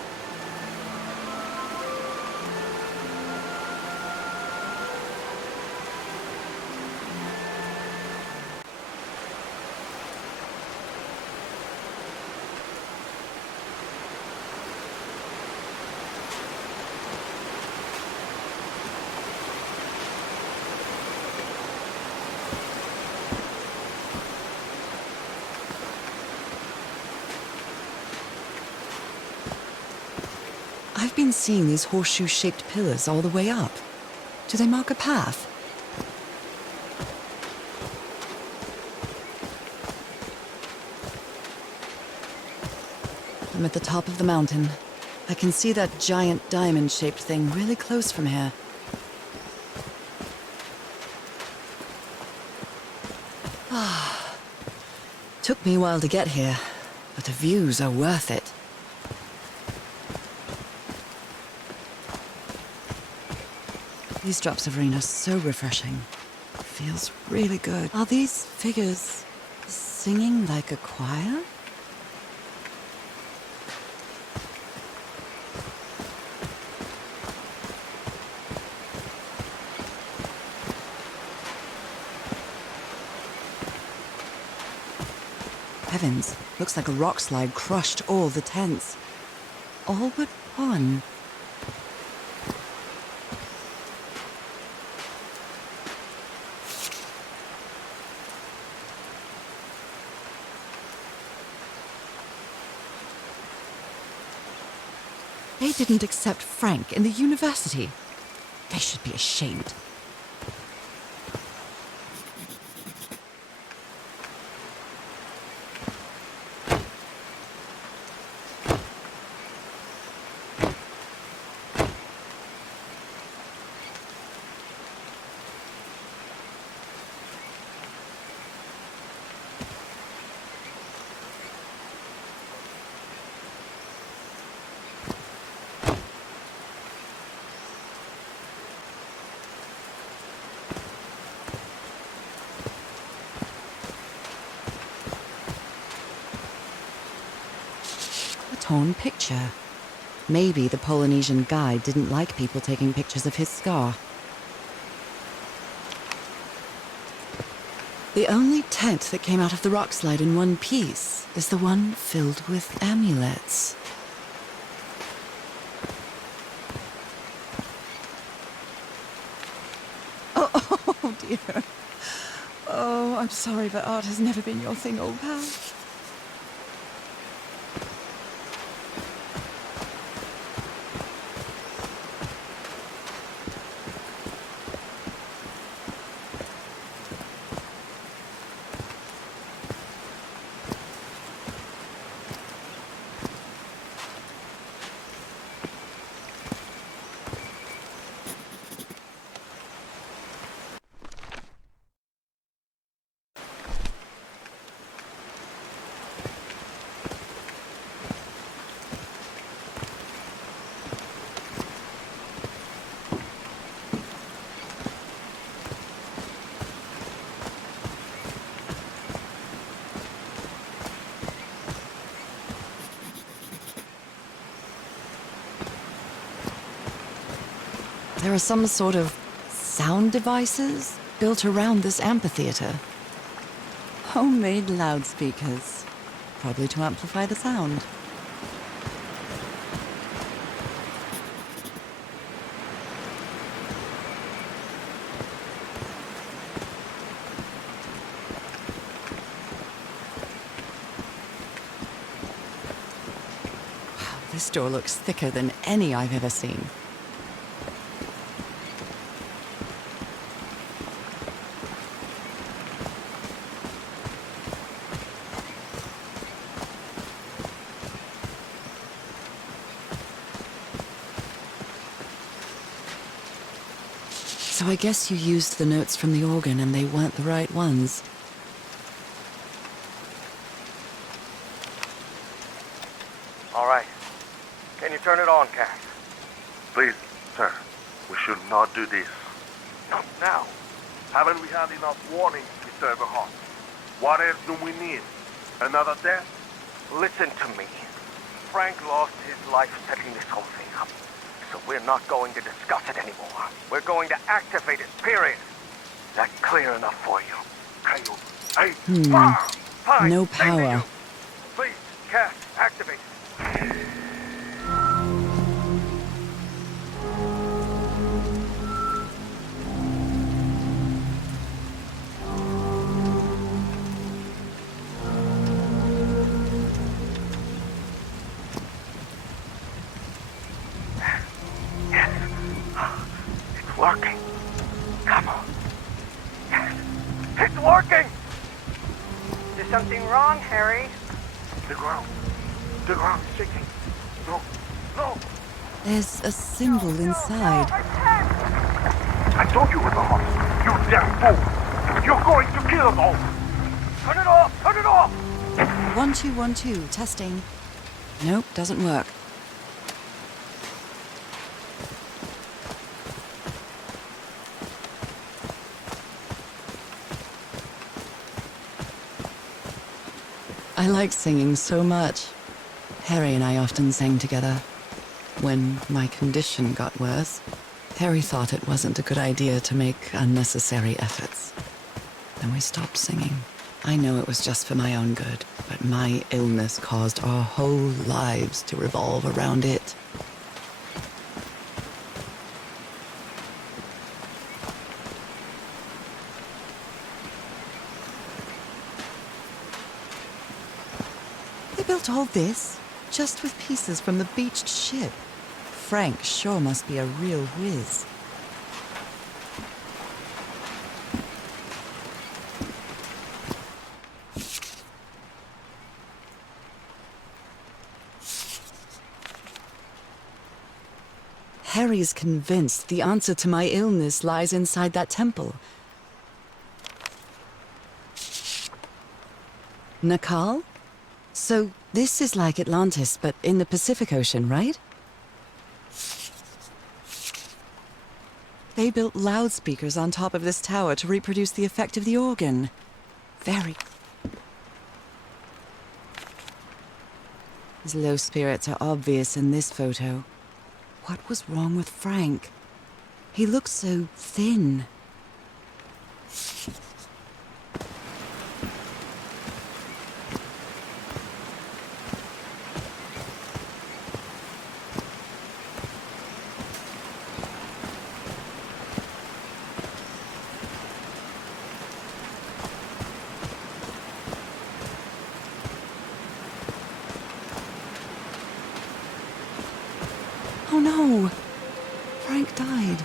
I've been seeing these horseshoe-shaped pillars all the way up. Do they mark a path? I'm at the top of the mountain. I can see that giant diamond-shaped thing really close from here. Took me a while to get here, but the views are worth it. These drops of rain are so refreshing. It feels really good. Are these figures singing like a choir? Heavens, looks like a rock slide crushed all the tents. All but one. They didn't accept Frank in the university. They should be ashamed. torn picture. Maybe the Polynesian guide didn't like people taking pictures of his scar. The only tent that came out of the rock slide in one piece is the one filled with amulets. Oh dear. Oh, I'm sorry, but art has never been your thing, old pal. There are some sort of sound devices built around this amphitheater. Homemade loudspeakers, probably to amplify the sound. Wow, this door looks thicker than any I've ever seen. So I guess you used the notes from the organ and they weren't the right ones. All right. Can you turn it on, Cass? Please, sir. We should not do this. Not now. Haven't we had enough warnings, Mr. Everhart? What else do we need? Another death? Listen to me. Frank lost his life setting this whole thing up. So we're not going to discuss it anymore. We're going to activate it, period. That clear enough for you? Coyote. Hey, Fine. No Same to power. you. Please, Cass, activate it. Working. Come on. Yes. It's working! Is something wrong, Harry? The ground is shaking. No. There's a symbol inside. I told you it was hot. You damn fool. You're going to kill us all. Turn it off! Turn it off! 1, 2, 1, 2, testing. Nope, doesn't work. I like singing so much. Harry and I often sang together. When my condition got worse, Harry thought it wasn't a good idea to make unnecessary efforts. Then we stopped singing. I know it was just for my own good, but my illness caused our whole lives to revolve around it. They built all this just with pieces from the beached ship. Frank sure must be a real whiz. Harry's convinced the answer to my illness lies inside that temple. Nakal? So this is like Atlantis, but in the Pacific Ocean, right? They built loudspeakers on top of this tower to reproduce the effect of the organ. Very... His low spirits are obvious in this photo. What was wrong with Frank? He looked so thin. Oh no! Frank died.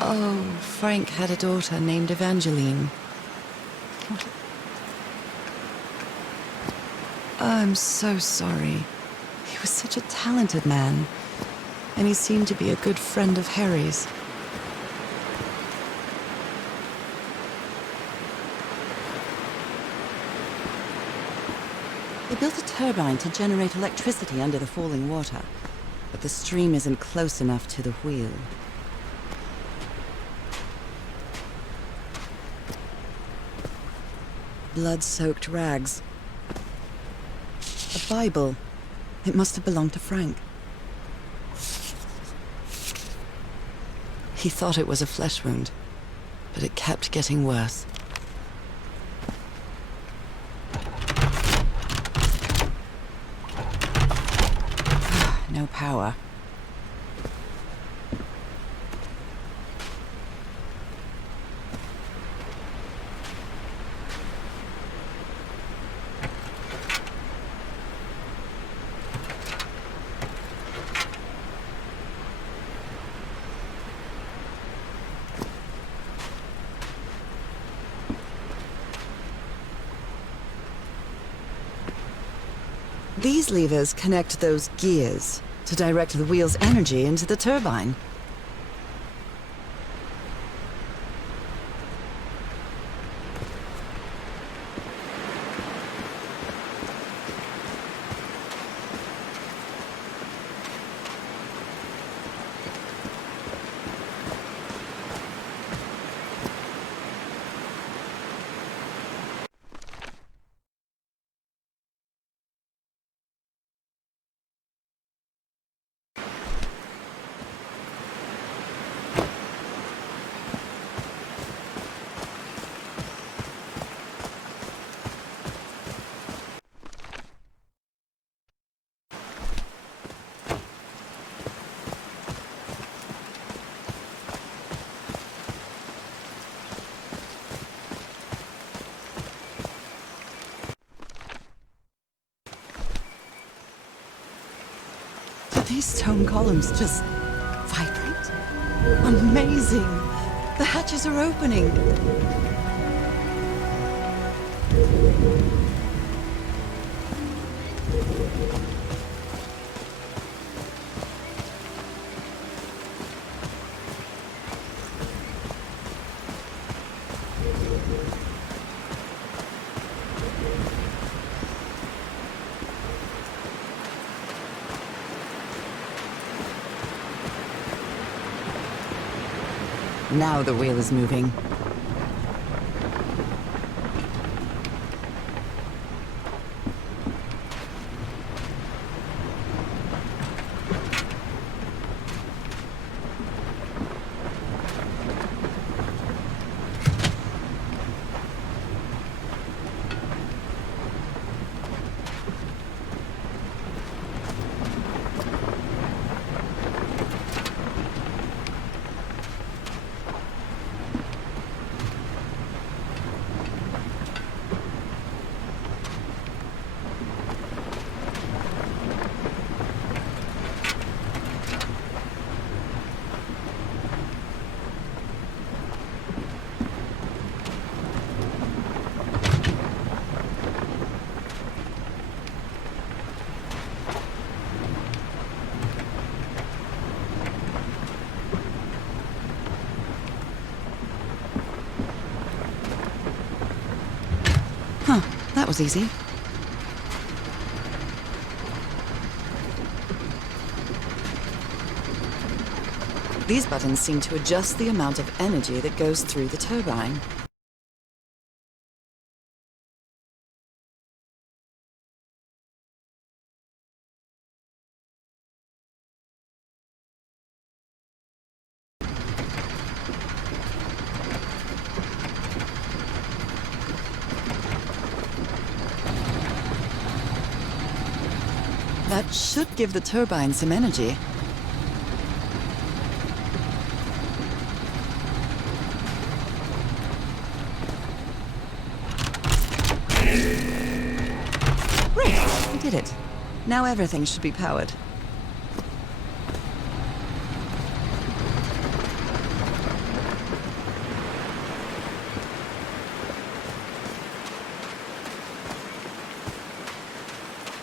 Oh, Frank had a daughter named Evangeline. I'm so sorry. He was such a talented man, and he seemed to be a good friend of Harry's. They built a turbine to generate electricity under the falling water, but the stream isn't close enough to the wheel. Blood-soaked rags. A Bible. It must have belonged to Frank. He thought it was a flesh wound, but it kept getting worse. No power. These levers connect those gears to direct the wheel's energy into the turbine. These stone columns just vibrate? Amazing! The hatches are opening! Now the wheel is moving. That was easy. These buttons seem to adjust the amount of energy that goes through the turbine. That should give the turbine some energy. Great, I did it. Now everything should be powered.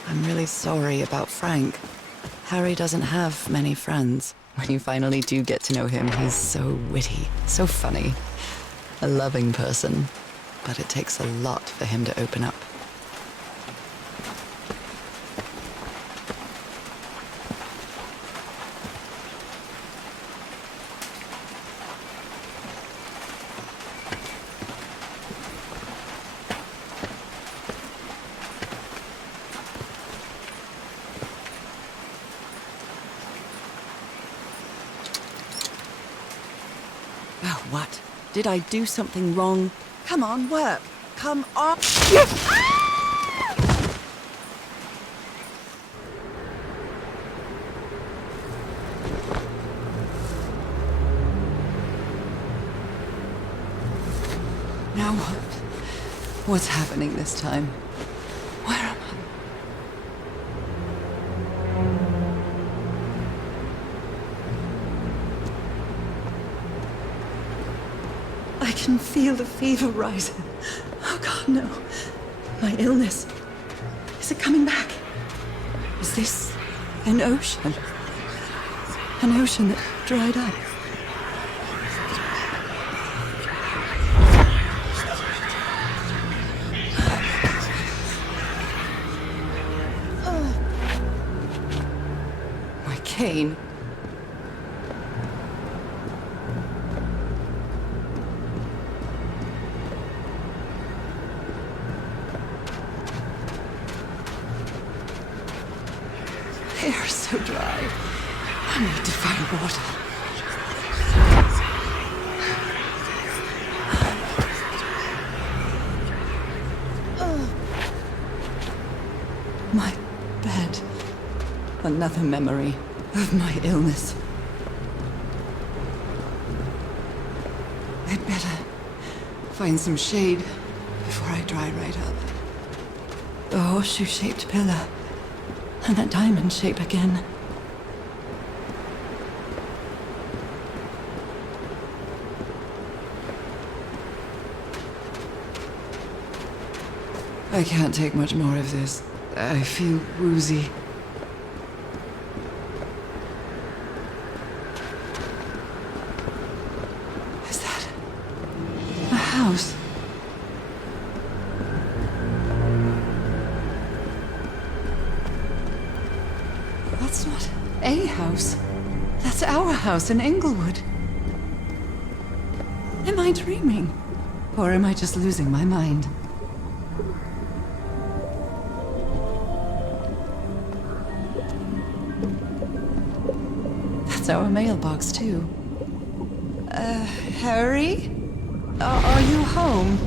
I'm really sorry about Frank. Harry doesn't have many friends. When you finally do get to know him, he's so witty, so funny. A loving person. But it takes a lot for him to open up. Oh, what? Did I do something wrong? Come on, work. Come on. Now what? What's happening this time? Where am I? I can feel the fever rising. Oh God, no. My illness. Is it coming back? Is this an ocean? An ocean that dried up? My cane. Hair so dry. I need to find water. My bed. Another memory of my illness. I'd better find some shade before I dry right up. The horseshoe-shaped pillar. And that diamond shape again. I can't take much more of this. I feel woozy. Is that a house? That's not a house. That's our house in Englewood. Am I dreaming? Or am I just losing my mind? That's our mailbox, too. Harry? Are you home?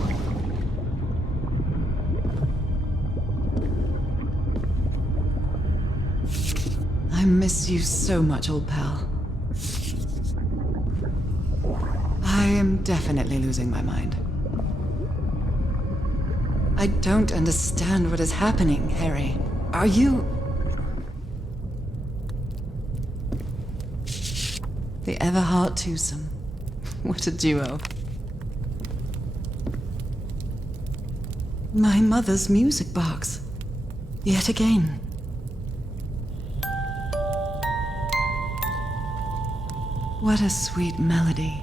I miss you so much, old pal. I am definitely losing my mind. I don't understand what is happening, Harry. Are you... The Everhart twosome. What a duo. My mother's music box. Yet again. What a sweet melody.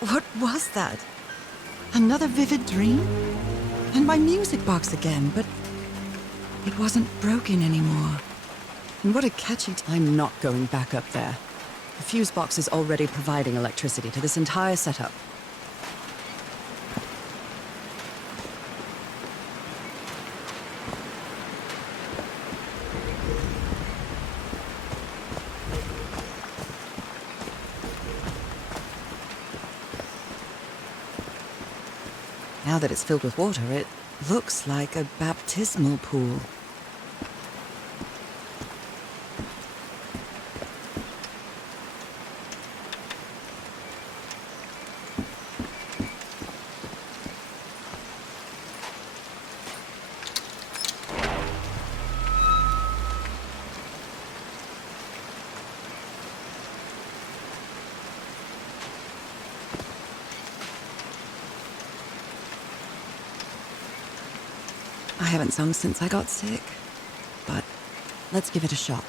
What was that? Another vivid dream? And my music box again, but it wasn't broken anymore. And what a catchy... I'm not going back up there. The fuse box is already providing electricity to this entire setup. Now that it's filled with water, it looks like a baptismal pool. I haven't sung since I got sick, but let's give it a shot.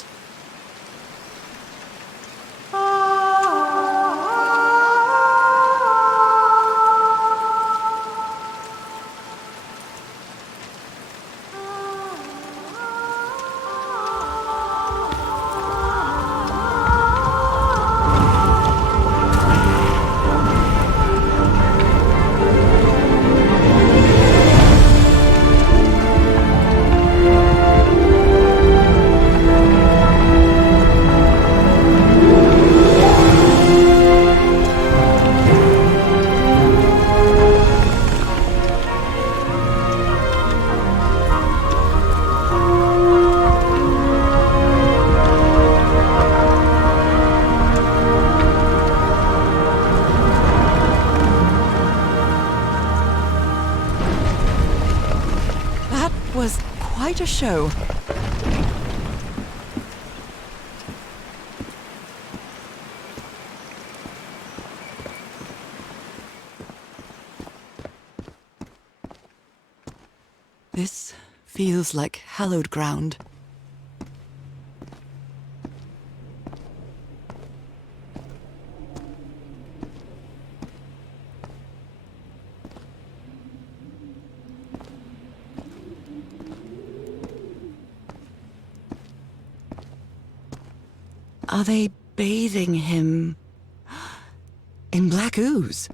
Was quite a show. This feels like hallowed ground. Are they bathing him in black ooze?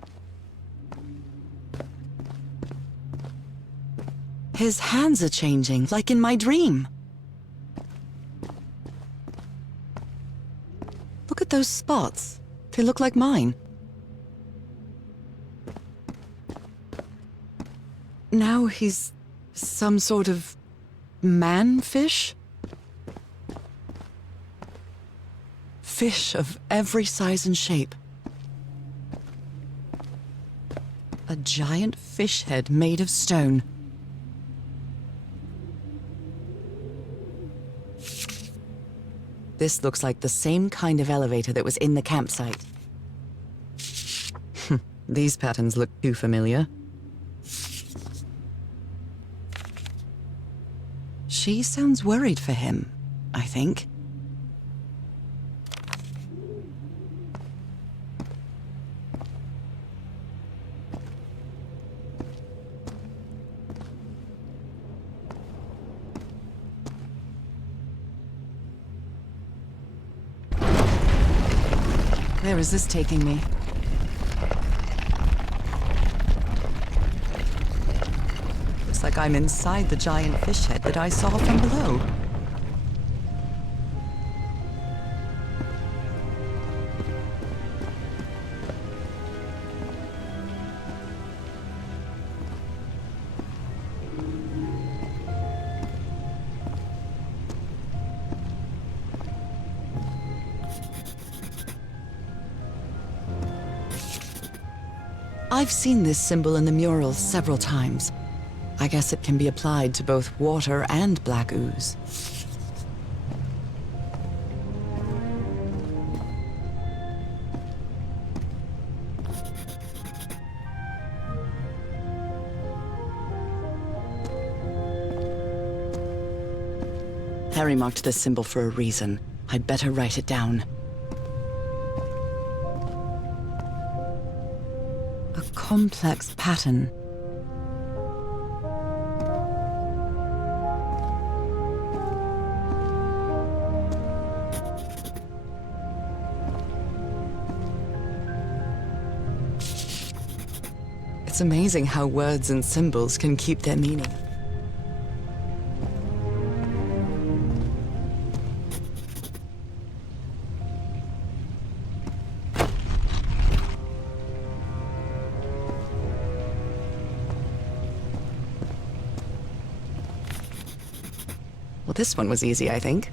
His hands are changing, like in my dream. Look at those spots. They look like mine. Now he's some sort of man-fish? Fish of every size and shape. A giant fish head made of stone. This looks like the same kind of elevator that was in the campsite. These patterns look too familiar. She sounds worried for him, I think. Where is this taking me? Looks like I'm inside the giant fish head that I saw from below. I've seen this symbol in the mural several times. I guess it can be applied to both water and black ooze. Harry marked this symbol for a reason. I'd better write it down. A complex pattern. It's amazing how words and symbols can keep their meaning. this one was easy, I think.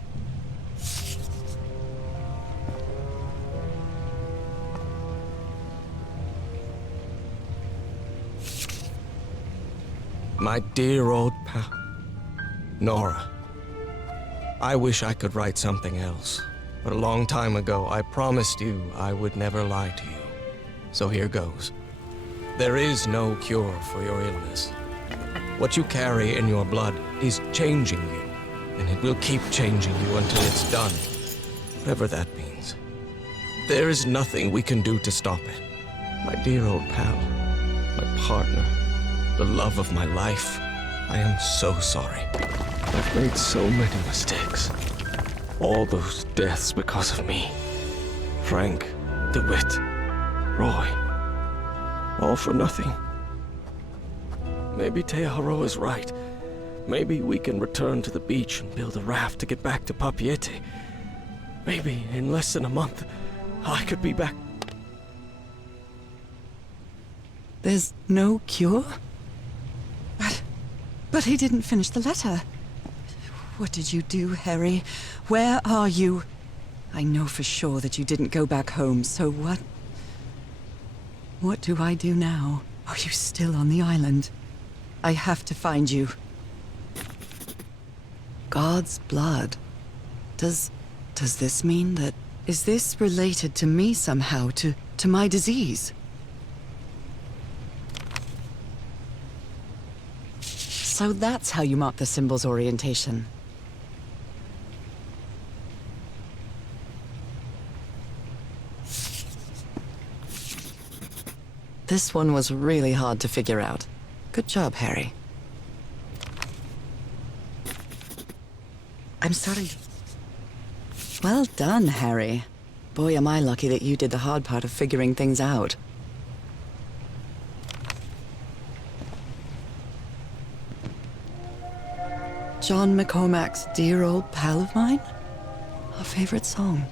My dear old pal, Nora. I wish I could write something else, but a long time ago I promised you I would never lie to you. So here goes. There is no cure for your illness. What you carry in your blood is changing you, and it will keep changing you until it's done, whatever that means. There is nothing we can do to stop it. My dear old pal, my partner, the love of my life, I am so sorry. I've made so many mistakes. All those deaths because of me. Frank, DeWitt, Roy. All for nothing. Maybe Teodoro is right. Maybe we can return to the beach and build a raft to get back to Papiete. Maybe in less than a month, I could be back. There's no cure? But he didn't finish the letter. What did you do, Harry? Where are you? I know for sure that you didn't go back home, so what? What do I do now? Are you still on the island? I have to find you. God's blood. Does this mean that... Is this related to me somehow, to my disease? So that's how you mark the symbol's orientation. This one was really hard to figure out. Good job, Harry. I'm starting to... Well done, Harry. Boy, am I lucky that you did the hard part of figuring things out. John McCormack's Dear Old Pal of Mine? Our favorite song.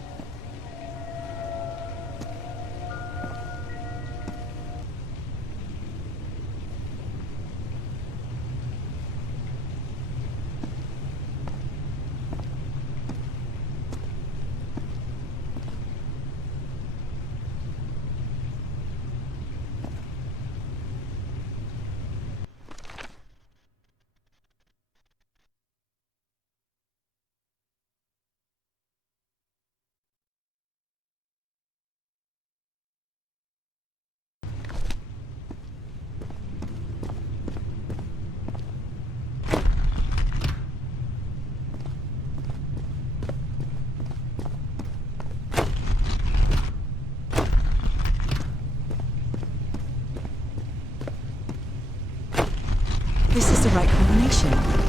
This is the right combination.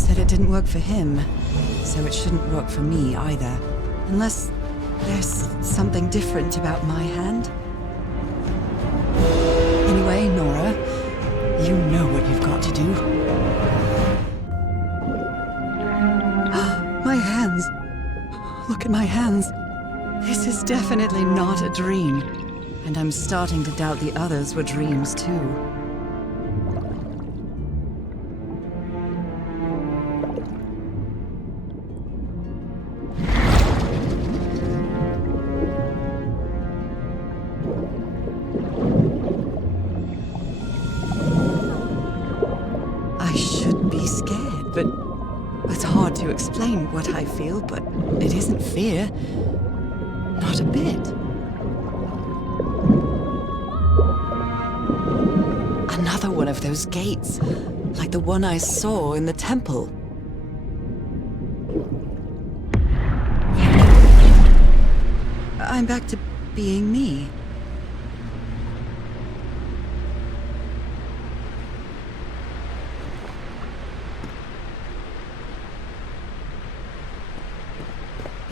said it didn't work for him, so it shouldn't work for me either. Unless there's something different about my hand. Anyway, Nora, you know what you've got to do. My hands. Look at my hands. This is definitely not a dream. And I'm starting to doubt the others were dreams too. I should be scared, but it's hard to explain what I feel, but it isn't fear. Not a bit. Another one of those gates, like the one I saw in the temple. I'm back to being me.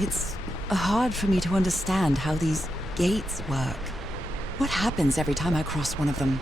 It's hard for me to understand how these gates work. What happens every time I cross one of them?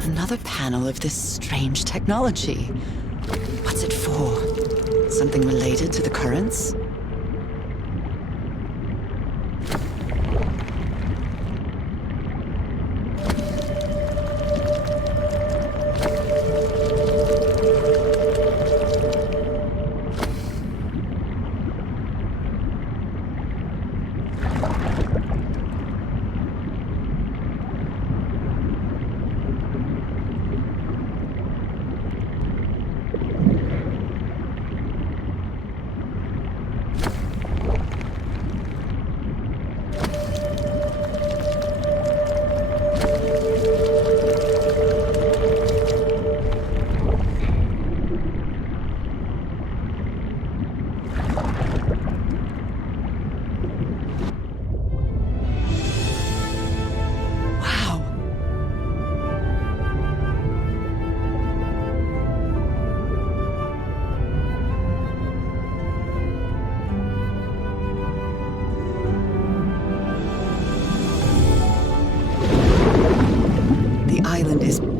Another panel of this strange technology. What's it for? Something related to the currents?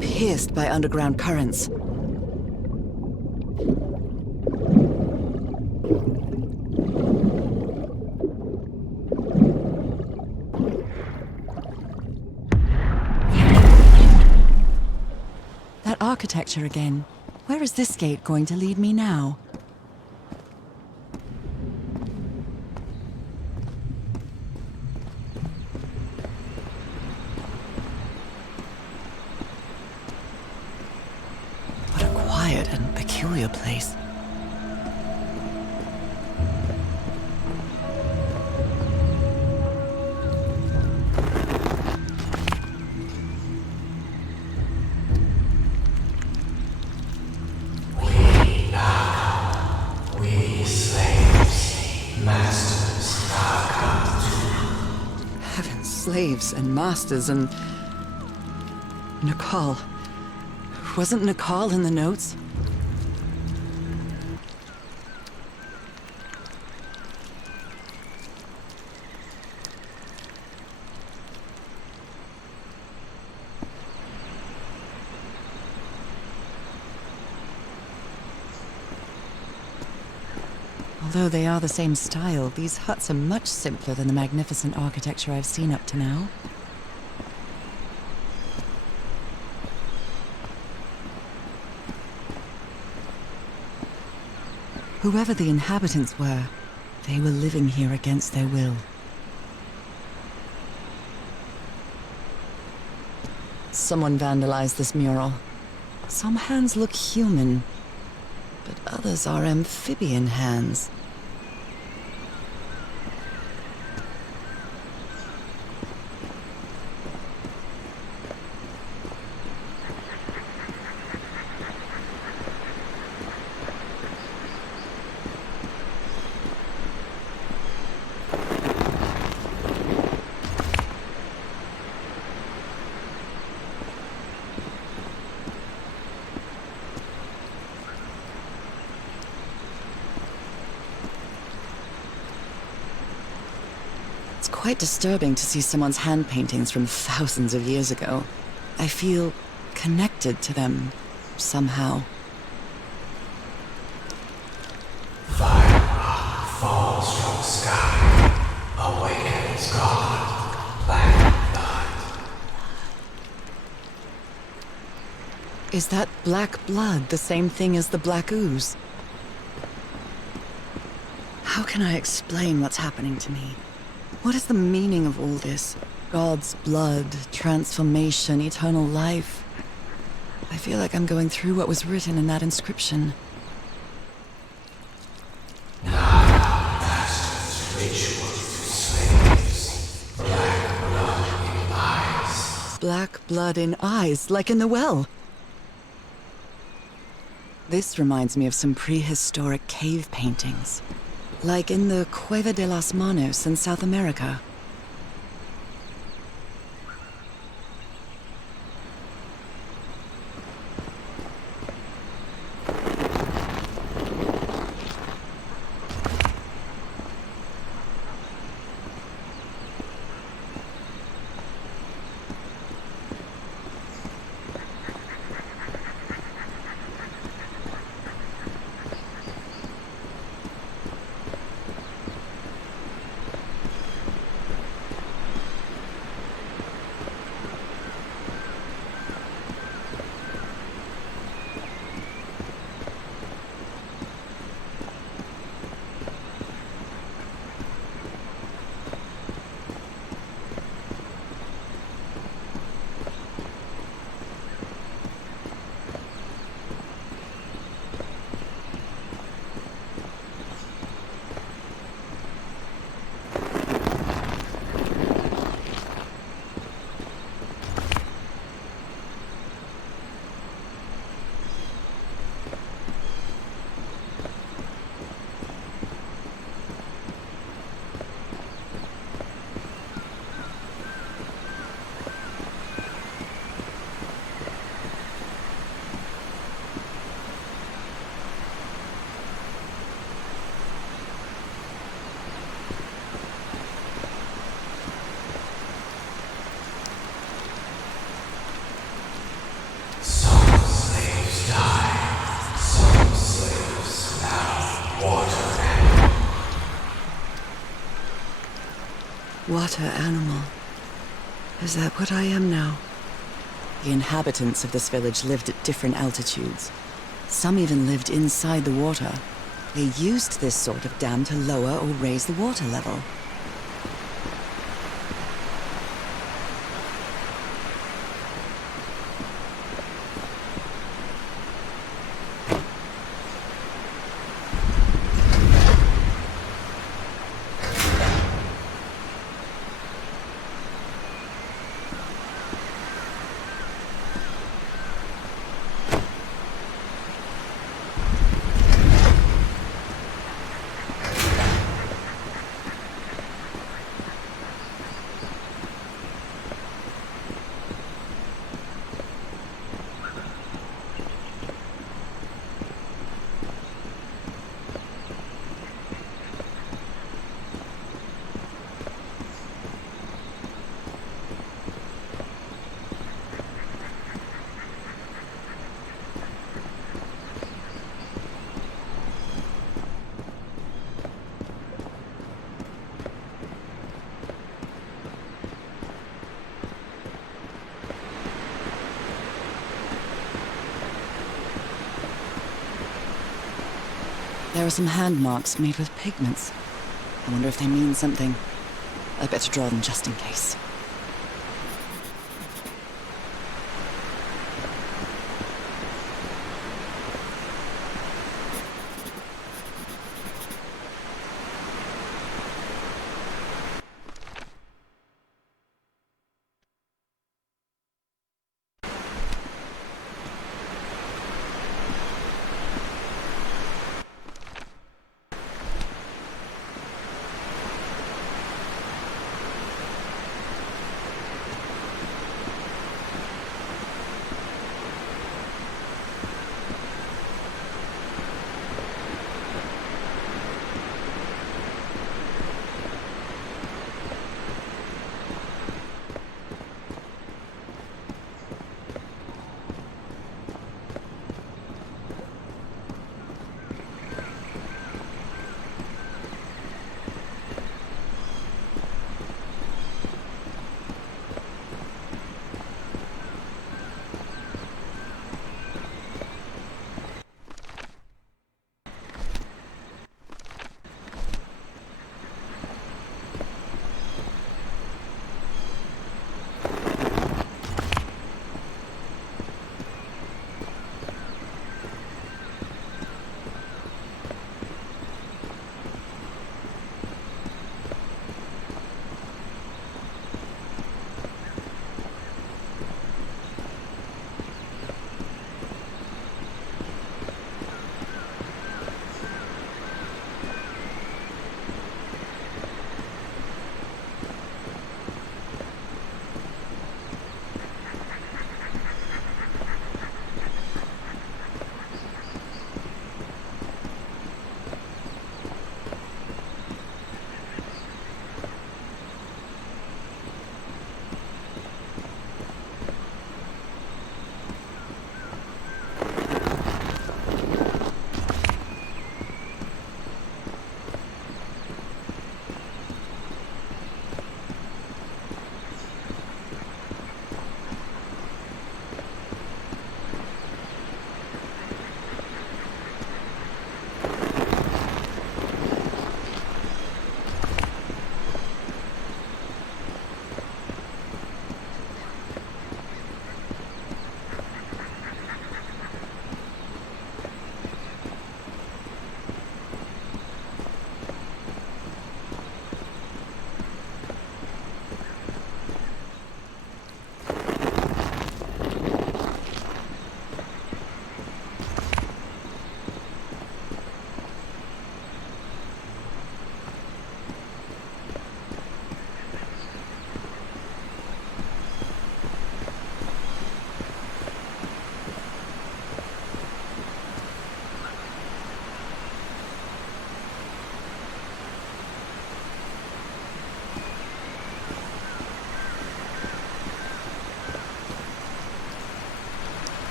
Pierced by underground currents. That architecture again. Where is this gate going to lead me now? And peculiar place. We slaves, masters have come to. Heaven, slaves and masters and... Nicole. Wasn't Nicole in the notes? Although they are the same style, these huts are much simpler than the magnificent architecture I've seen up to now. Whoever the inhabitants were, they were living here against their will. Someone vandalized this mural. Some hands look human, but others are amphibian hands. It's quite disturbing to see someone's hand paintings from thousands of years ago. I feel connected to them, somehow. Fire falls from the sky, awakens God, black blood. Is that black blood the same thing as the black ooze? How can I explain what's happening to me? What is the meaning of all this? God's blood, transformation, eternal life. I feel like I'm going through what was written in that inscription. Master's ritual to slaves. Black blood in eyes. Black blood in eyes, like in the well. This reminds me of some prehistoric cave paintings. Like in the Cueva de las Manos in South America. Water animal. Is that what I am now? The inhabitants of this village lived at different altitudes. Some even lived inside the water. They used this sort of dam to lower or raise the water level. There are some hand marks made with pigments. I wonder if they mean something. I'd better draw them just in case.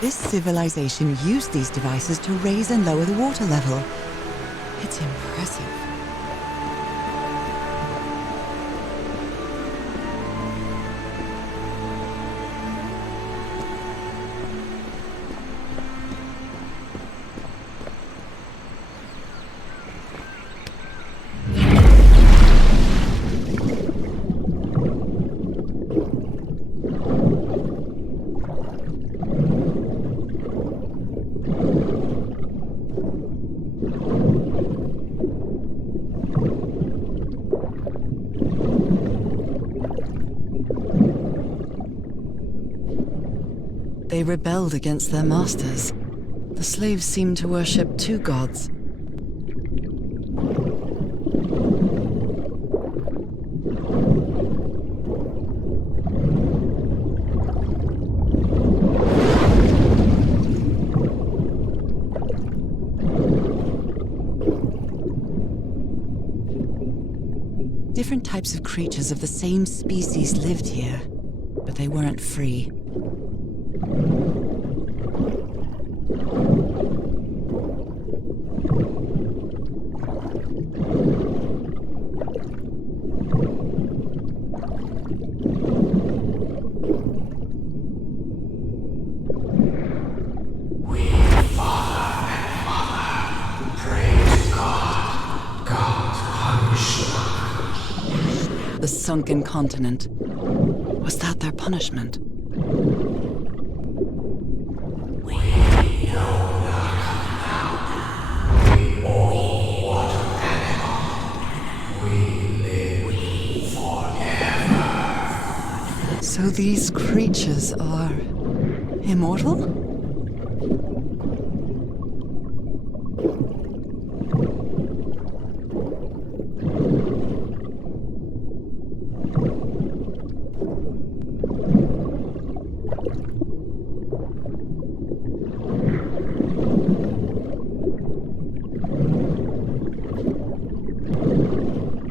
This civilization used these devices to raise and lower the water level. It's impressive. They rebelled against their masters. The slaves seemed to worship two gods. Different types of creatures of the same species lived here, but they weren't free. The sunken continent. Was that their punishment? So these creatures are immortal?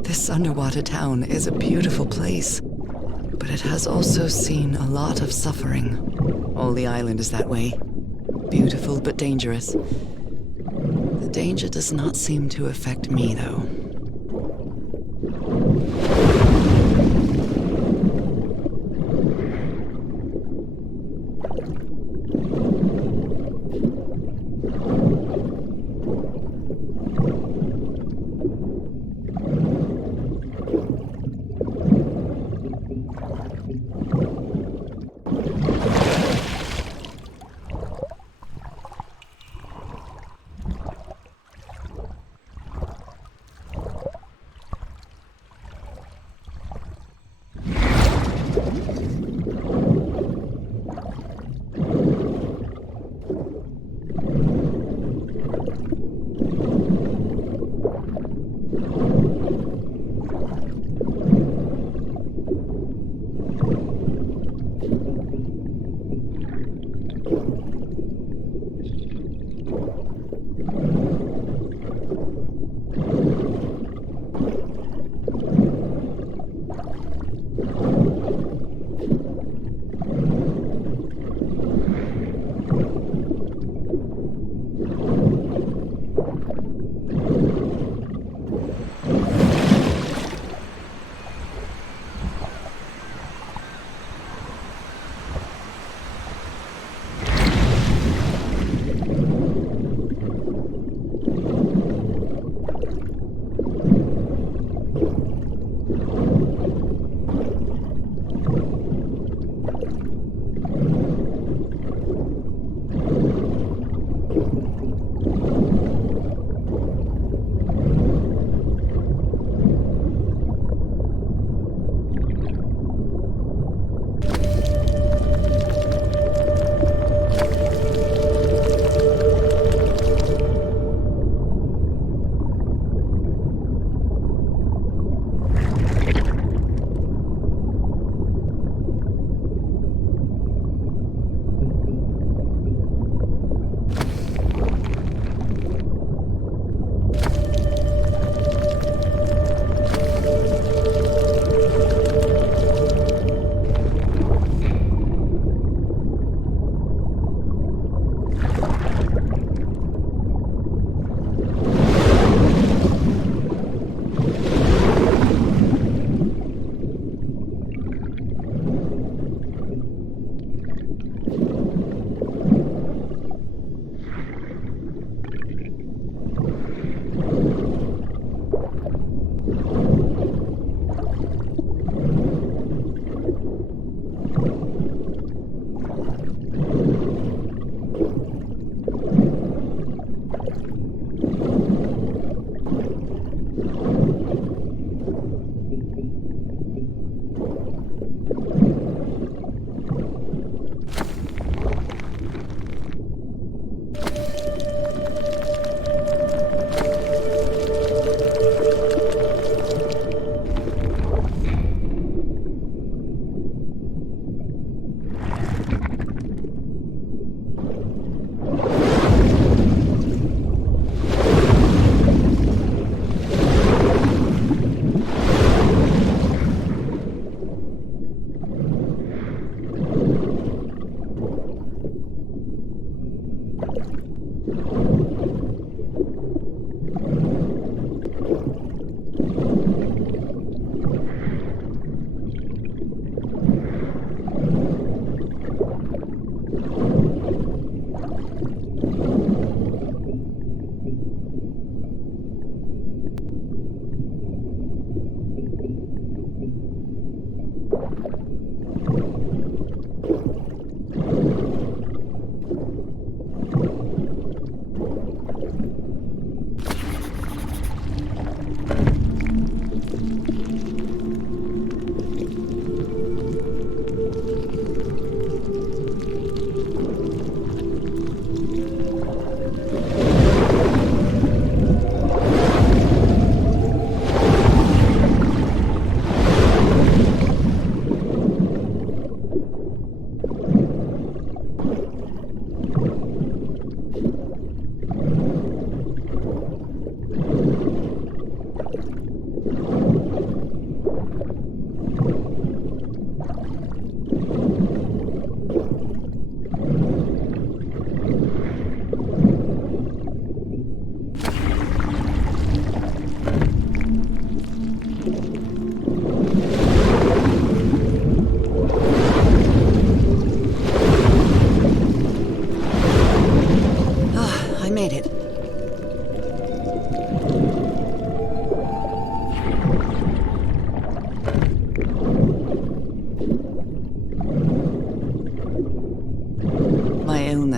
This underwater town is a beautiful place, but it has also seen a lot of suffering. All the island is that way. Beautiful but dangerous. The danger does not seem to affect me, though.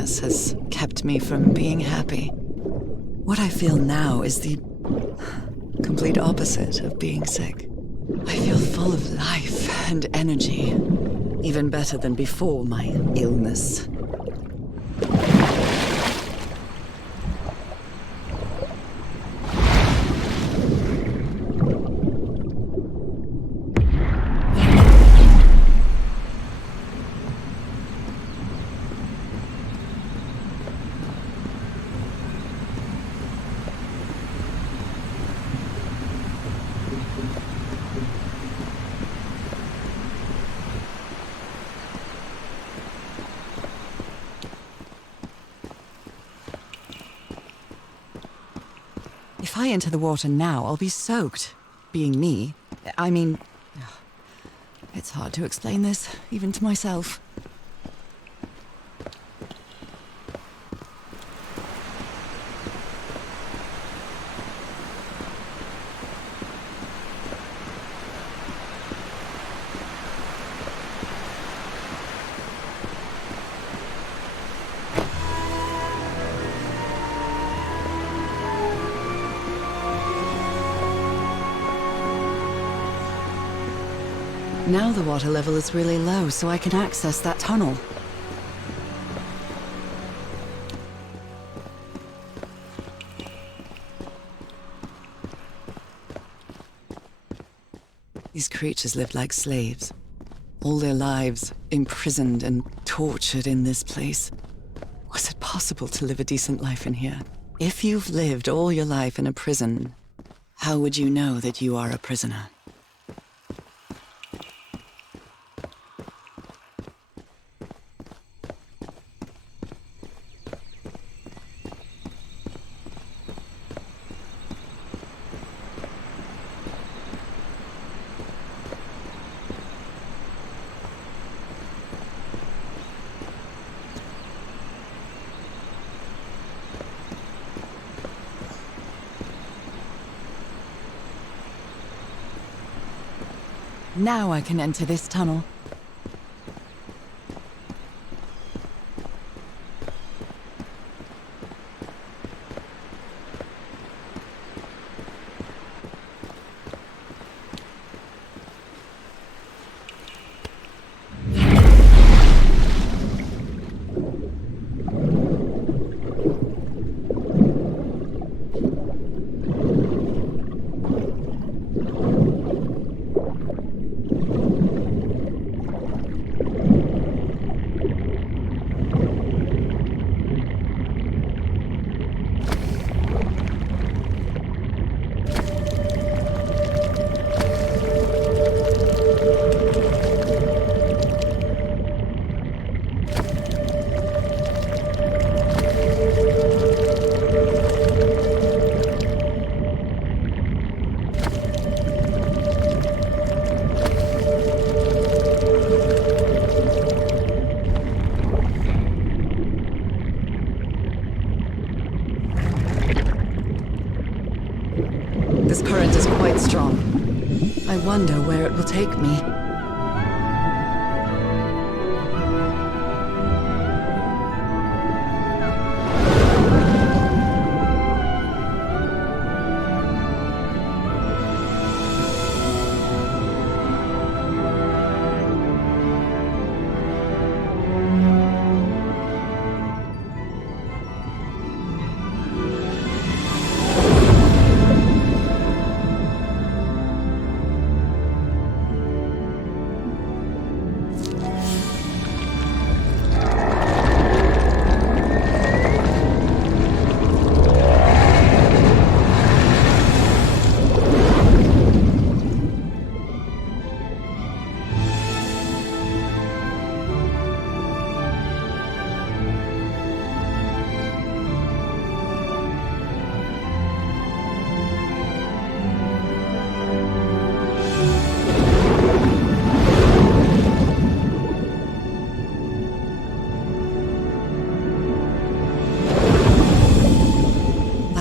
sickness has kept me from being happy. What I feel now is the complete opposite of being sick. I feel full of life and energy, even better than before my illness. If I enter the water now, I'll be soaked. Being me, I mean... It's hard to explain this, even to myself. Now the water level is really low, so I can access that tunnel. These creatures lived like slaves. All their lives imprisoned and tortured in this place. Was it possible to live a decent life in here? If you've lived all your life in a prison, how would you know that you are a prisoner? Now I can enter this tunnel. This current is quite strong. I wonder where it will take me.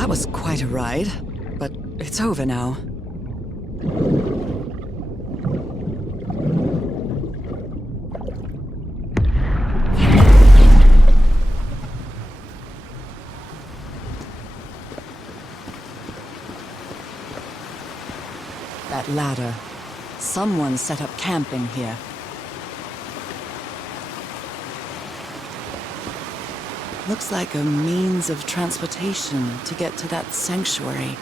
Was quite a ride, but it's over now. that ladder. Someone set up camp in here. Looks like a means of transportation to get to that sanctuary.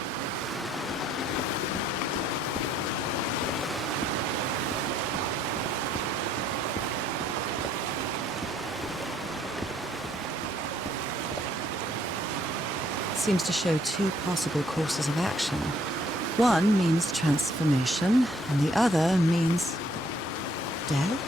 Seems to show two possible courses of action. One means transformation, and the other means death?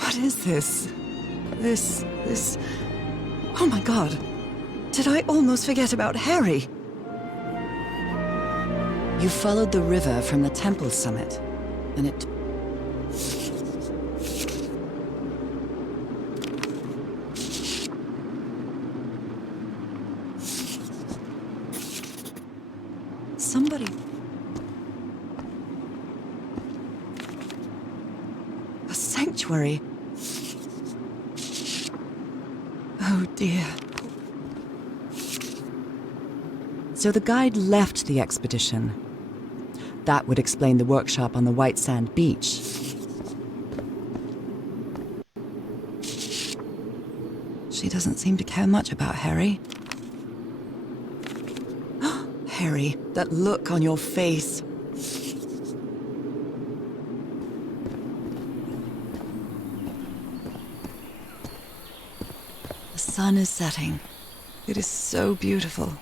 What is this? This... Oh my god! Did I almost forget about Harry? You followed the river from the temple summit, and it... Somebody... A sanctuary. Oh dear. So the guide left the expedition. That would explain the workshop on the white sand beach. She doesn't seem to care much about Harry. Harry, that look on your face. The sun is setting. It is so beautiful.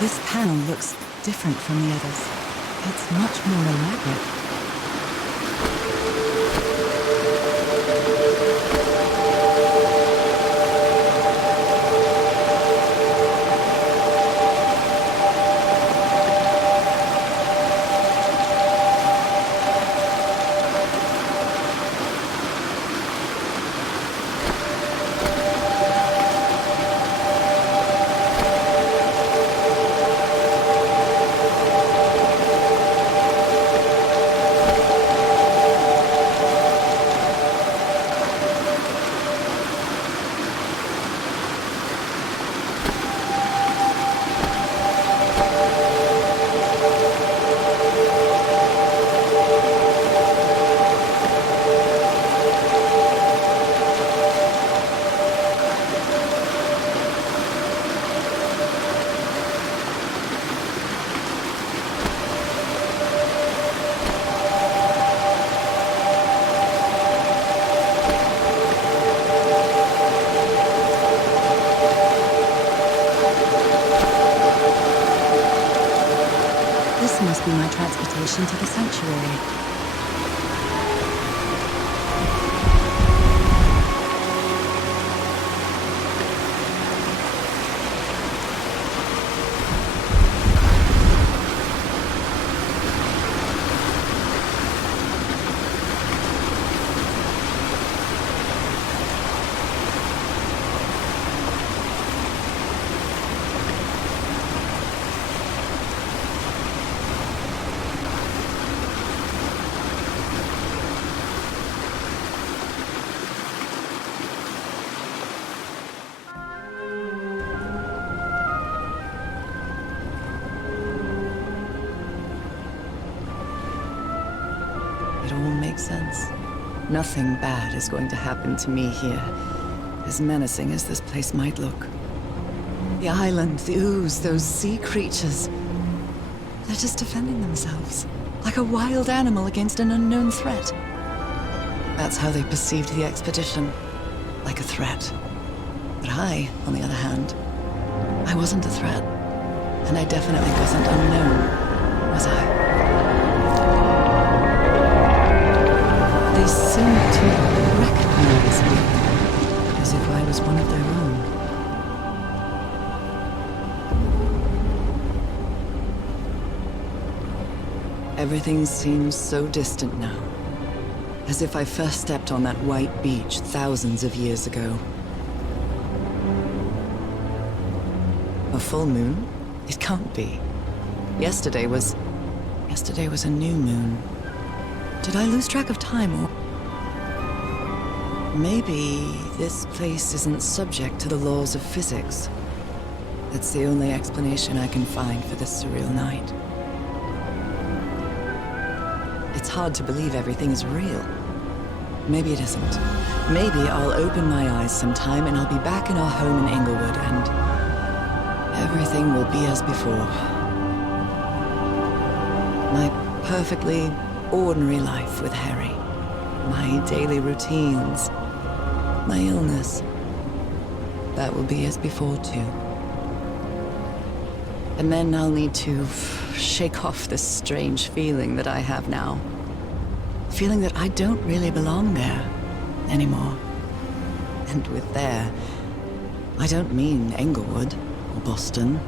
This panel looks different from the others. It's much more elaborate. This must be my transportation to the sanctuary. makes sense. Nothing bad is going to happen to me here, as menacing as this place might look. The island, the ooze, those sea creatures. They're just defending themselves, like a wild animal against an unknown threat. That's how they perceived the expedition, like a threat. But I, on the other hand, I wasn't a threat. And I definitely wasn't unknown, was I? They seemed to recognize me, as if I was one of their own. Everything seems so distant now, as if I first stepped on that white beach thousands of years ago. A full moon? It can't be. Yesterday was a new moon. Did I lose track of time, or... Maybe this place isn't subject to the laws of physics. That's the only explanation I can find for this surreal night. It's hard to believe everything is real. Maybe it isn't. Maybe I'll open my eyes sometime and I'll be back in our home in Inglewood and everything will be as before. My perfectly ordinary life with Harry. My daily routines. My illness. That will be as before too. And then I'll need to shake off this strange feeling that I have now. Feeling that I don't really belong there anymore. And with there, I don't mean Englewood, or Boston,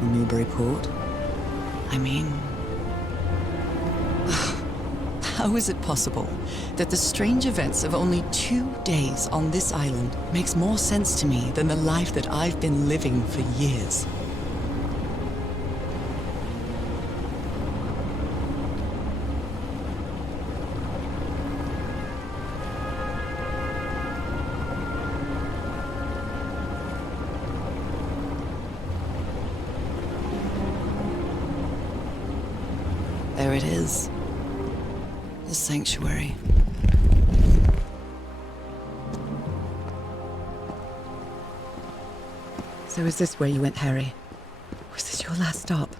or Newburyport. I mean... How is it possible that the strange events of only 2 days on this island makes more sense to me than the life that I've been living for years? There it is. The sanctuary. So is this where you went, Harry? Was this your last stop?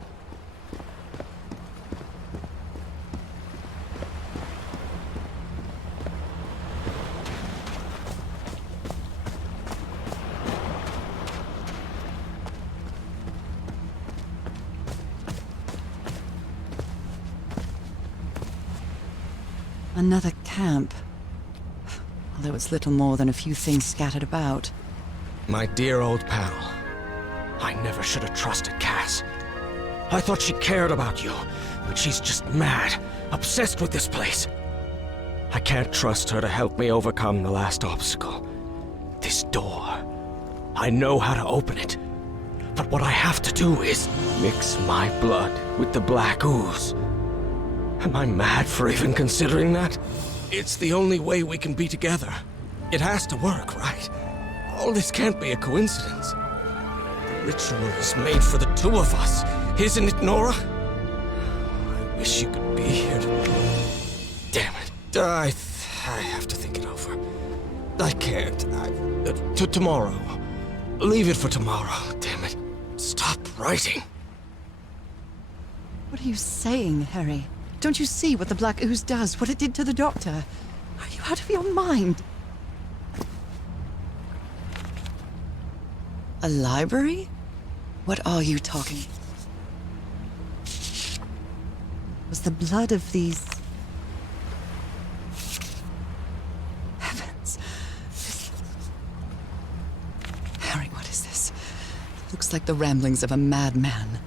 Another camp. Although it's little more than a few things scattered about. My dear old pal. I never should have trusted Cass. I thought she cared about you, but she's just mad, obsessed with this place. I can't trust her to help me overcome the last obstacle. This door. I know how to open it. But what I have to do is mix my blood with the black ooze. Am I mad for even considering that? It's the only way we can be together. It has to work, right? All this can't be a coincidence. The ritual is made for the two of us, isn't it, Nora? I wish you could be here to... Damn it. I have to think it over. I can't. Tomorrow. Leave it for tomorrow, damn it. Stop writing. What are you saying, Harry? Don't you see what the Black Ooze does, what it did to the Doctor? Are you out of your mind? A library? What are you talking? Was the blood of these... Heavens. Harry, what is this? It looks like the ramblings of a madman.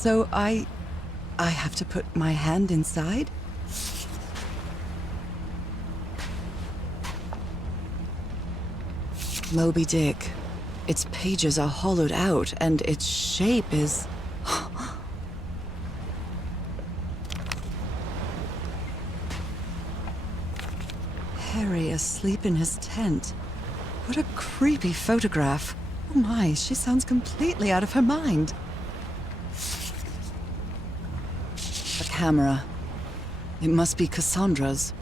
So I have to put my hand inside? Moby Dick. Its pages are hollowed out, and its shape is... Harry asleep in his tent. What a creepy photograph. Oh my, she sounds completely out of her mind. A camera. It must be Cassandra's.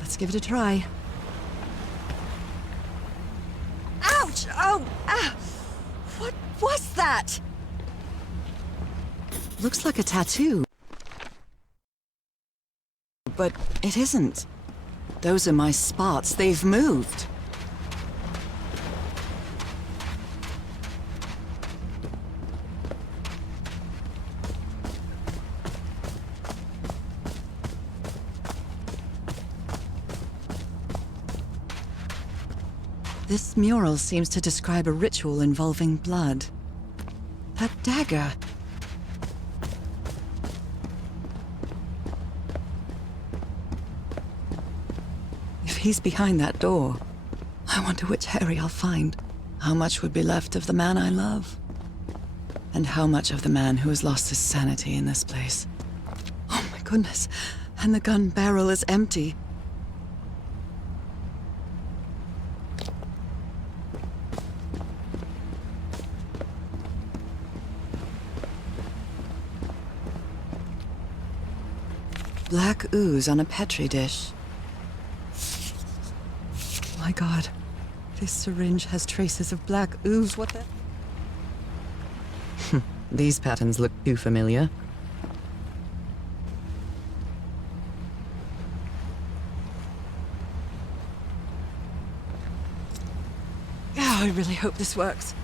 Let's give it a try. Ouch! Oh! Ah! What was that? Looks like a tattoo. But it isn't. Those are my spots. They've moved. This mural seems to describe a ritual involving blood. That dagger. If he's behind that door, I wonder which Harry I'll find. How much would be left of the man I love? And how much of the man who has lost his sanity in this place? Oh my goodness, and the gun barrel is empty. Black ooze on a petri dish. My God, this syringe has traces of black ooze. What the? These patterns look too familiar. Oh, I really hope this works.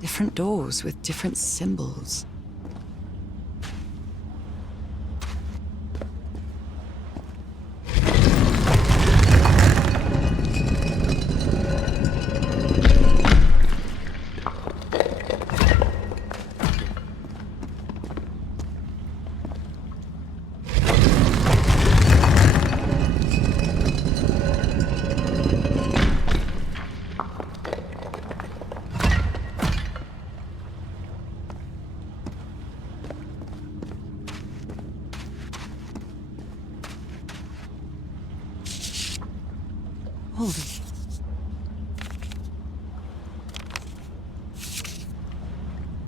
Different doors with different symbols. Holy.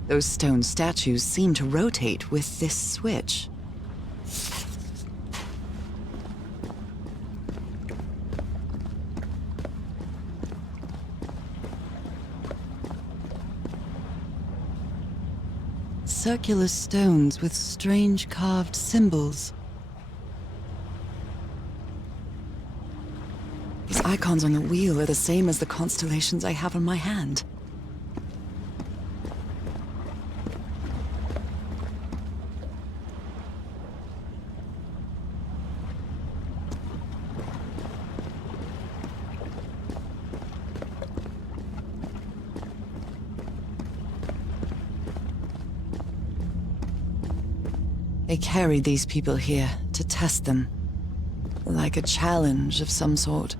Those stone statues seem to rotate with this switch. Circular stones with strange carved symbols. These icons on the wheel are the same as the constellations I have on my hand. They carried these people here to test them, like a challenge of some sort.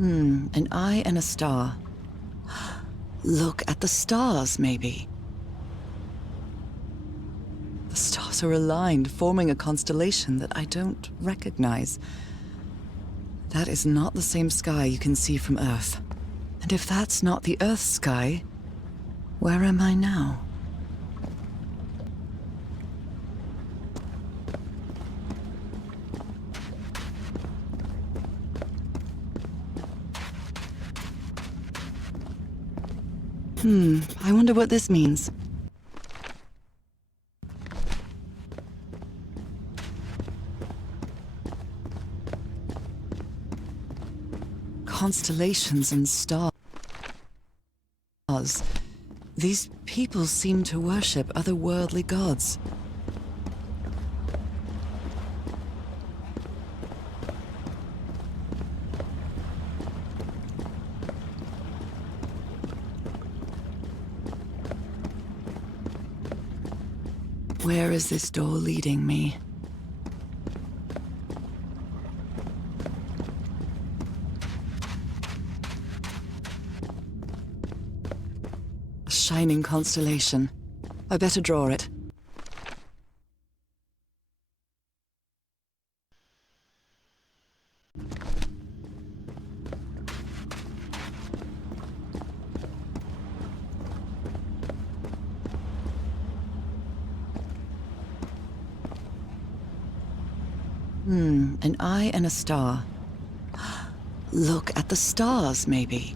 An eye and a star. Look at the stars, maybe. The stars are aligned, forming a constellation that I don't recognize. That is not the same sky you can see from Earth. And if that's not the Earth's sky, where am I now? I wonder what this means. Constellations and stars. These people seem to worship otherworldly gods. Where is this door leading me? A shining constellation. I better draw it. An eye and a star. Look at the stars, maybe.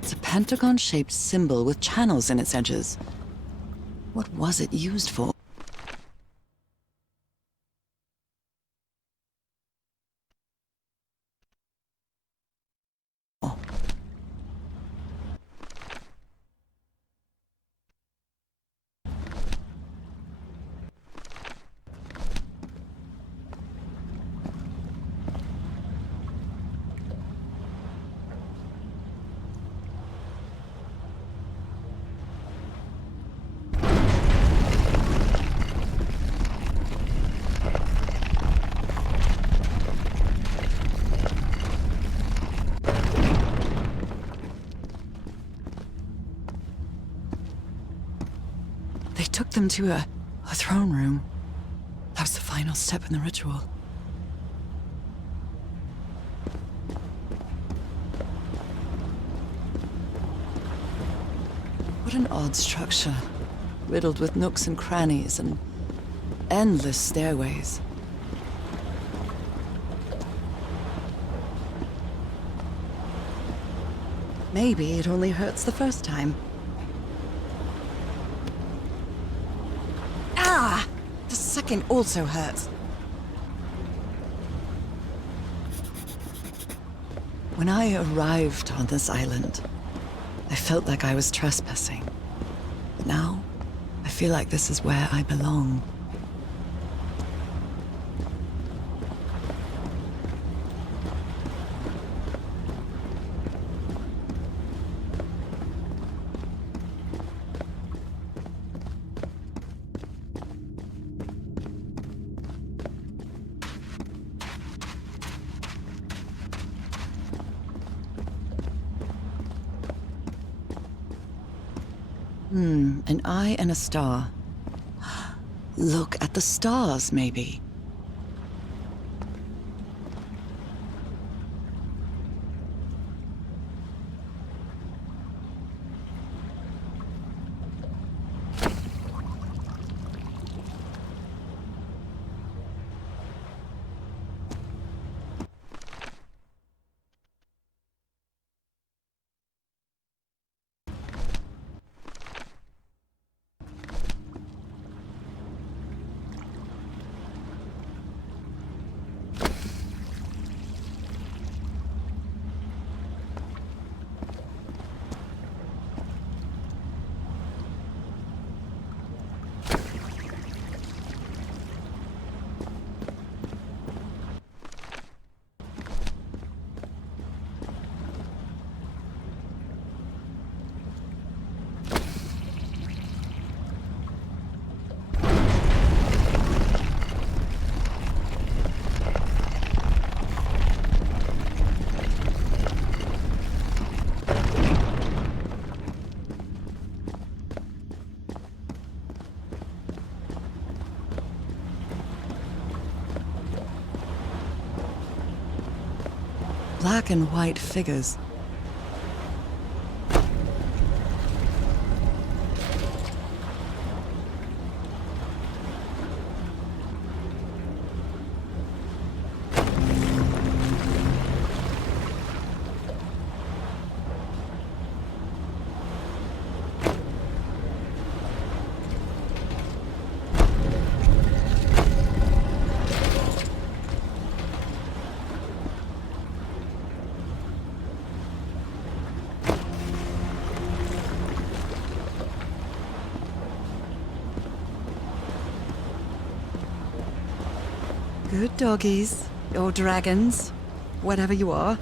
It's a pentagon-shaped symbol with channels in its edges. What was it used for? They took them to a throne room. That was the final step in the ritual. What an odd structure, riddled with nooks and crannies and endless stairways. Maybe it only hurts the first time. The second also hurts. When I arrived on this island, I felt like I was trespassing. But now, I feel like this is where I belong. An eye and a star. Look at the stars, maybe. Black and white figures. Good doggies, or dragons, whatever you are.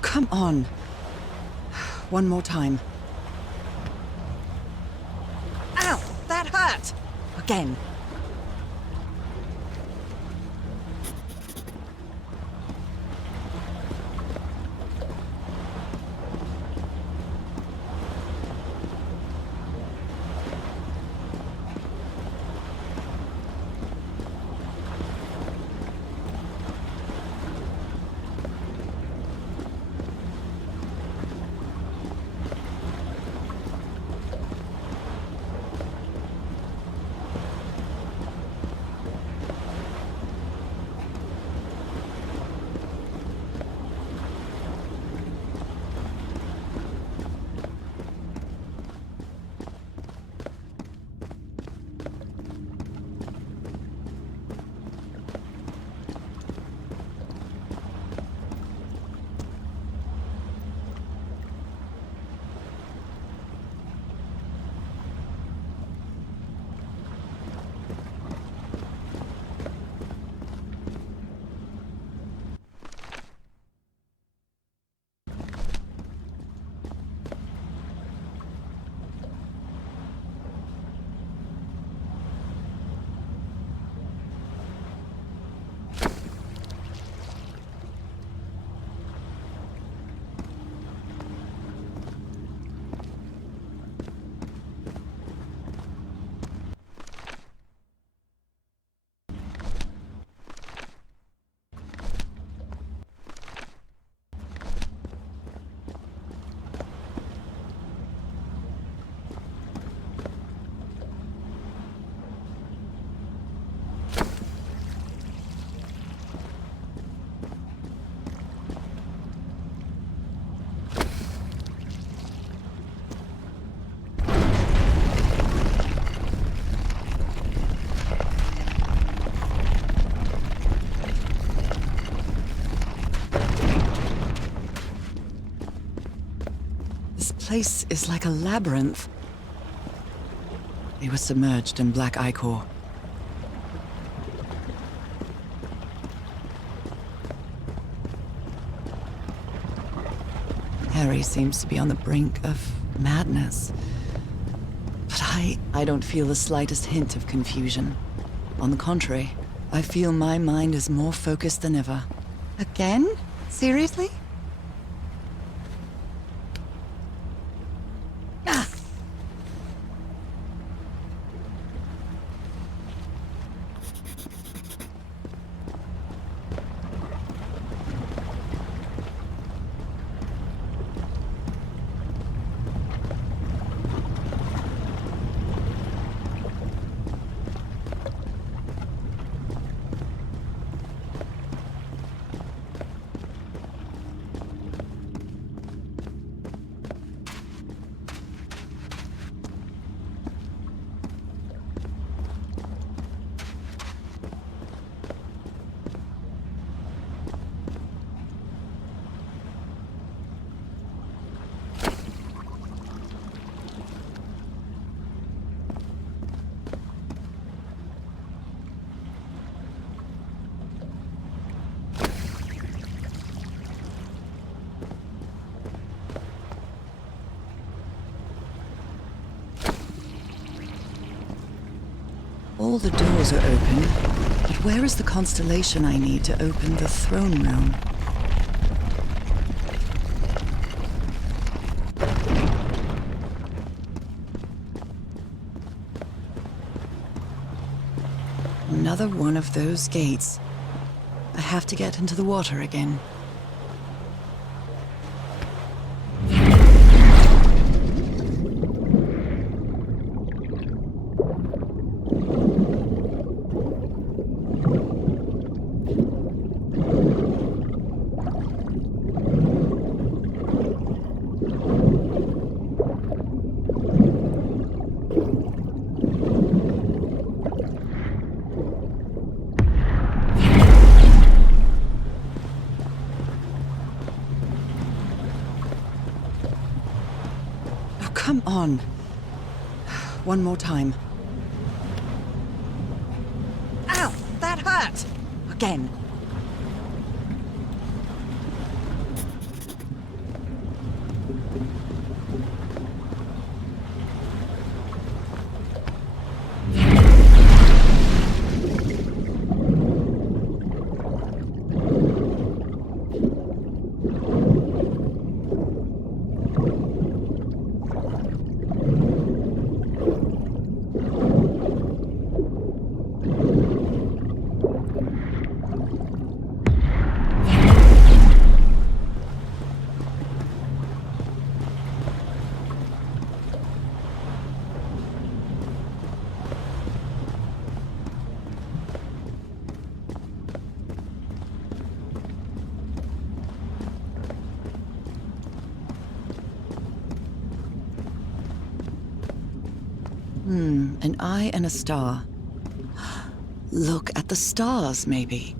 Come on. One more time. Ow! That hurt! Again. place is like a labyrinth. They were submerged in black ichor. Harry seems to be on the brink of madness. But I don't feel the slightest hint of confusion. On the contrary, I feel my mind is more focused than ever. Again? Seriously? All the doors are open, but where is the constellation I need to open the throne room? Another one of those gates. I have to get into the water again. Come on. One more time. Ow! That hurt! Again. An eye and a star. Look at the stars, maybe.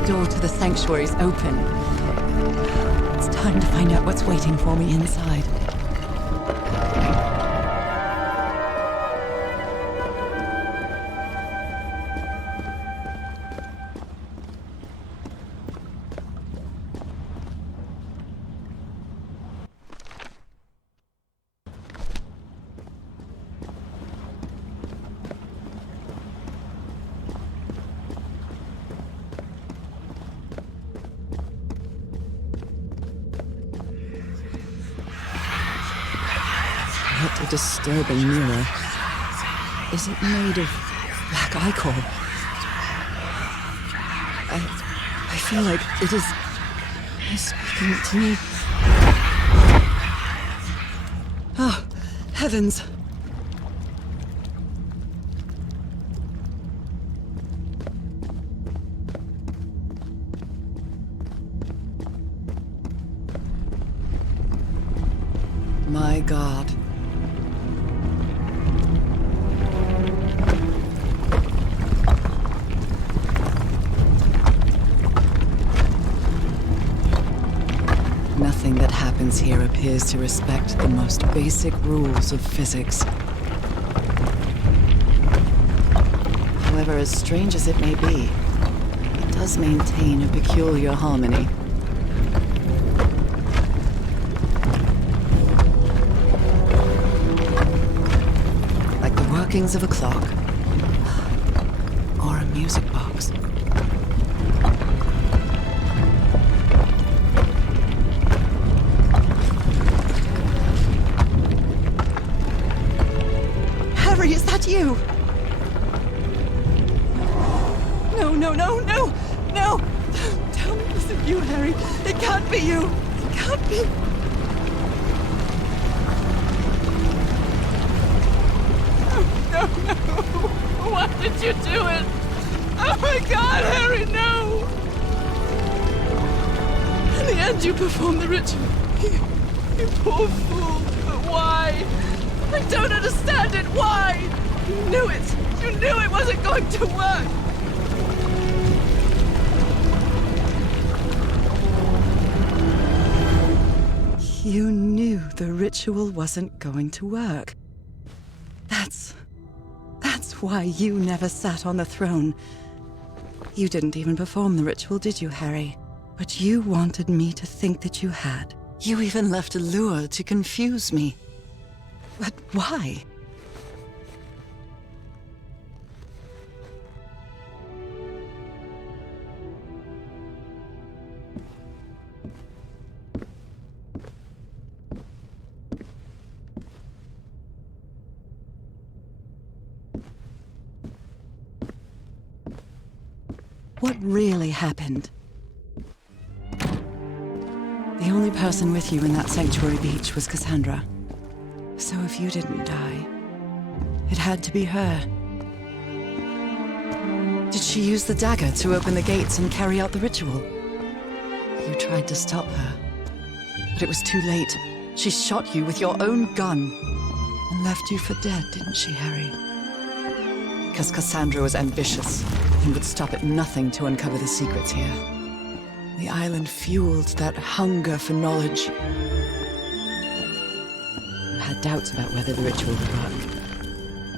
The door to the sanctuary's open. It's time to find out what's waiting for me inside. What a disturbing mirror. Is it made of black ichor? I feel like it is speaking to me. Oh, heavens. My God. Nothing that happens here appears to respect the most basic rules of physics. However, as strange as it may be, it does maintain a peculiar harmony. Like the workings of a clock, or a music box. Harry, is that you? No, no, no, no, no! Don't tell me it isn't you, Harry. It can't be you. It can't be. No, no, no. Why did you do it? Oh my God, Harry, no! In the end, you performed the ritual. You poor fool. But why? I don't understand it. Why? You knew it. You knew it wasn't going to work. You knew the ritual wasn't going to work. That's why you never sat on the throne. You didn't even perform the ritual, did you, Harry? But you wanted me to think that you had. You even left a lure to confuse me. But why? What really happened? The only person with you in that sanctuary beach was Cassandra. So if you didn't die, it had to be her. Did she use the dagger to open the gates and carry out the ritual? You tried to stop her, but it was too late. She shot you with your own gun and left you for dead, didn't she, Harry? Because Cassandra was ambitious and would stop at nothing to uncover the secrets here. The island fueled that hunger for knowledge. You had doubts about whether the ritual would work.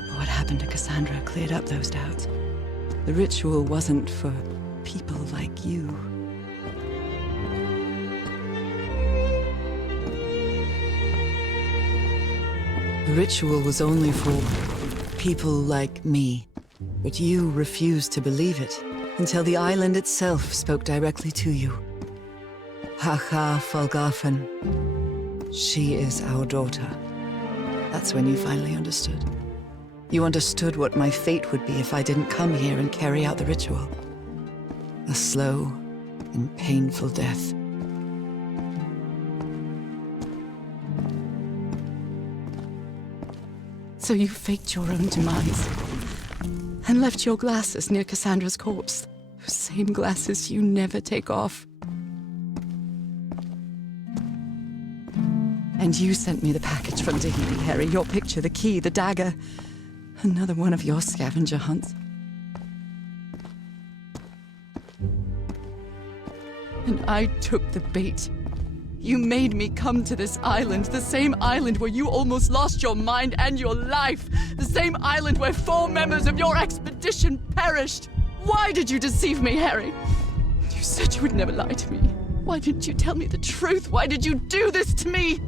But what happened to Cassandra cleared up those doubts. The ritual wasn't for people like you. The ritual was only for people like me. But you refused to believe it until the island itself spoke directly to you. Haha Falgafen. She is our daughter. That's when you finally understood. You understood what my fate would be if I didn't come here and carry out the ritual. A slow and painful death. So you faked your own demise and left your glasses near Cassandra's corpse. Those same glasses you never take off. And you sent me the package from Tahiti, Harry. Your picture, the key, the dagger. Another one of your scavenger hunts. And I took the bait. You made me come to this island, the same island where you almost lost your mind and your life, the same island where 4 members of your expedition perished. Why did you deceive me, Harry? You said you would never lie to me. Why didn't you tell me the truth? Why did you do this to me?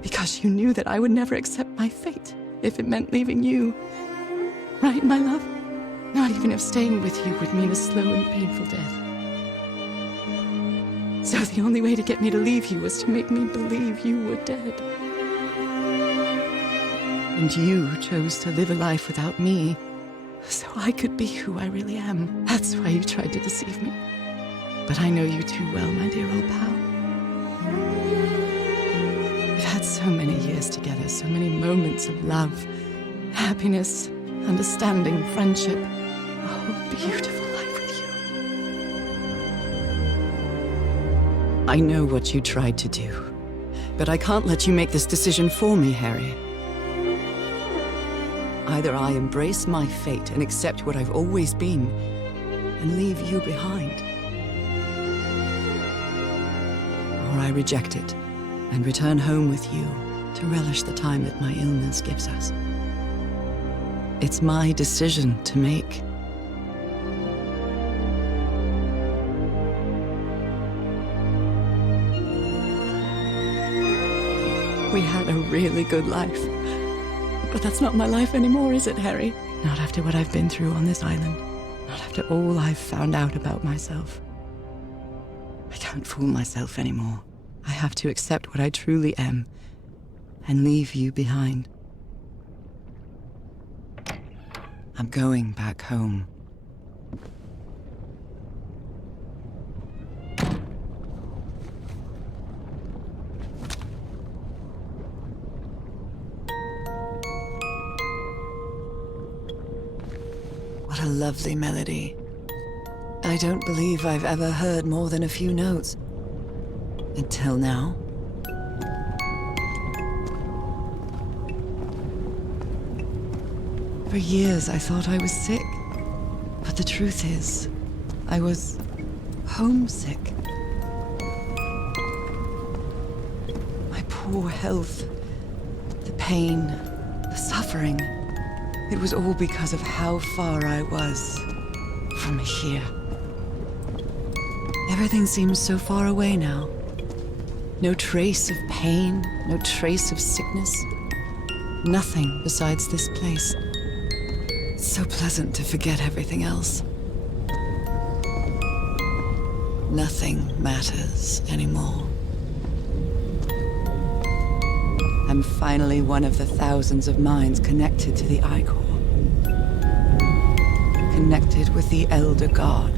Because you knew that I would never accept my fate if it meant leaving you. Right, my love? Not even if staying with you would mean a slow and painful death. So the only way to get me to leave you was to make me believe you were dead. And you chose to live a life without me, so I could be who I really am. That's why you tried to deceive me. But I know you too well, my dear old pal. We've had so many years together, so many moments of love, happiness, understanding, friendship. A whole beautiful life with you. I know what you tried to do, but I can't let you make this decision for me, Harry. Either I embrace my fate and accept what I've always been, and leave you behind. Or I reject it, and return home with you to relish the time that my illness gives us. It's my decision to make. We had a really good life. But that's not my life anymore, is it, Harry? Not after what I've been through on this island. Not after all I've found out about myself. I can't fool myself anymore. I have to accept what I truly am and leave you behind. I'm going back home. What a lovely melody. I don't believe I've ever heard more than a few notes. Until now. For years I thought I was sick. But the truth is, I was homesick. My poor health, the pain, the suffering. It was all because of how far I was from here. Everything seems so far away now. No trace of pain, no trace of sickness. Nothing besides this place. It's so pleasant to forget everything else. Nothing matters anymore. I'm finally one of the thousands of minds connected to the Ichor. Connected with the Elder God.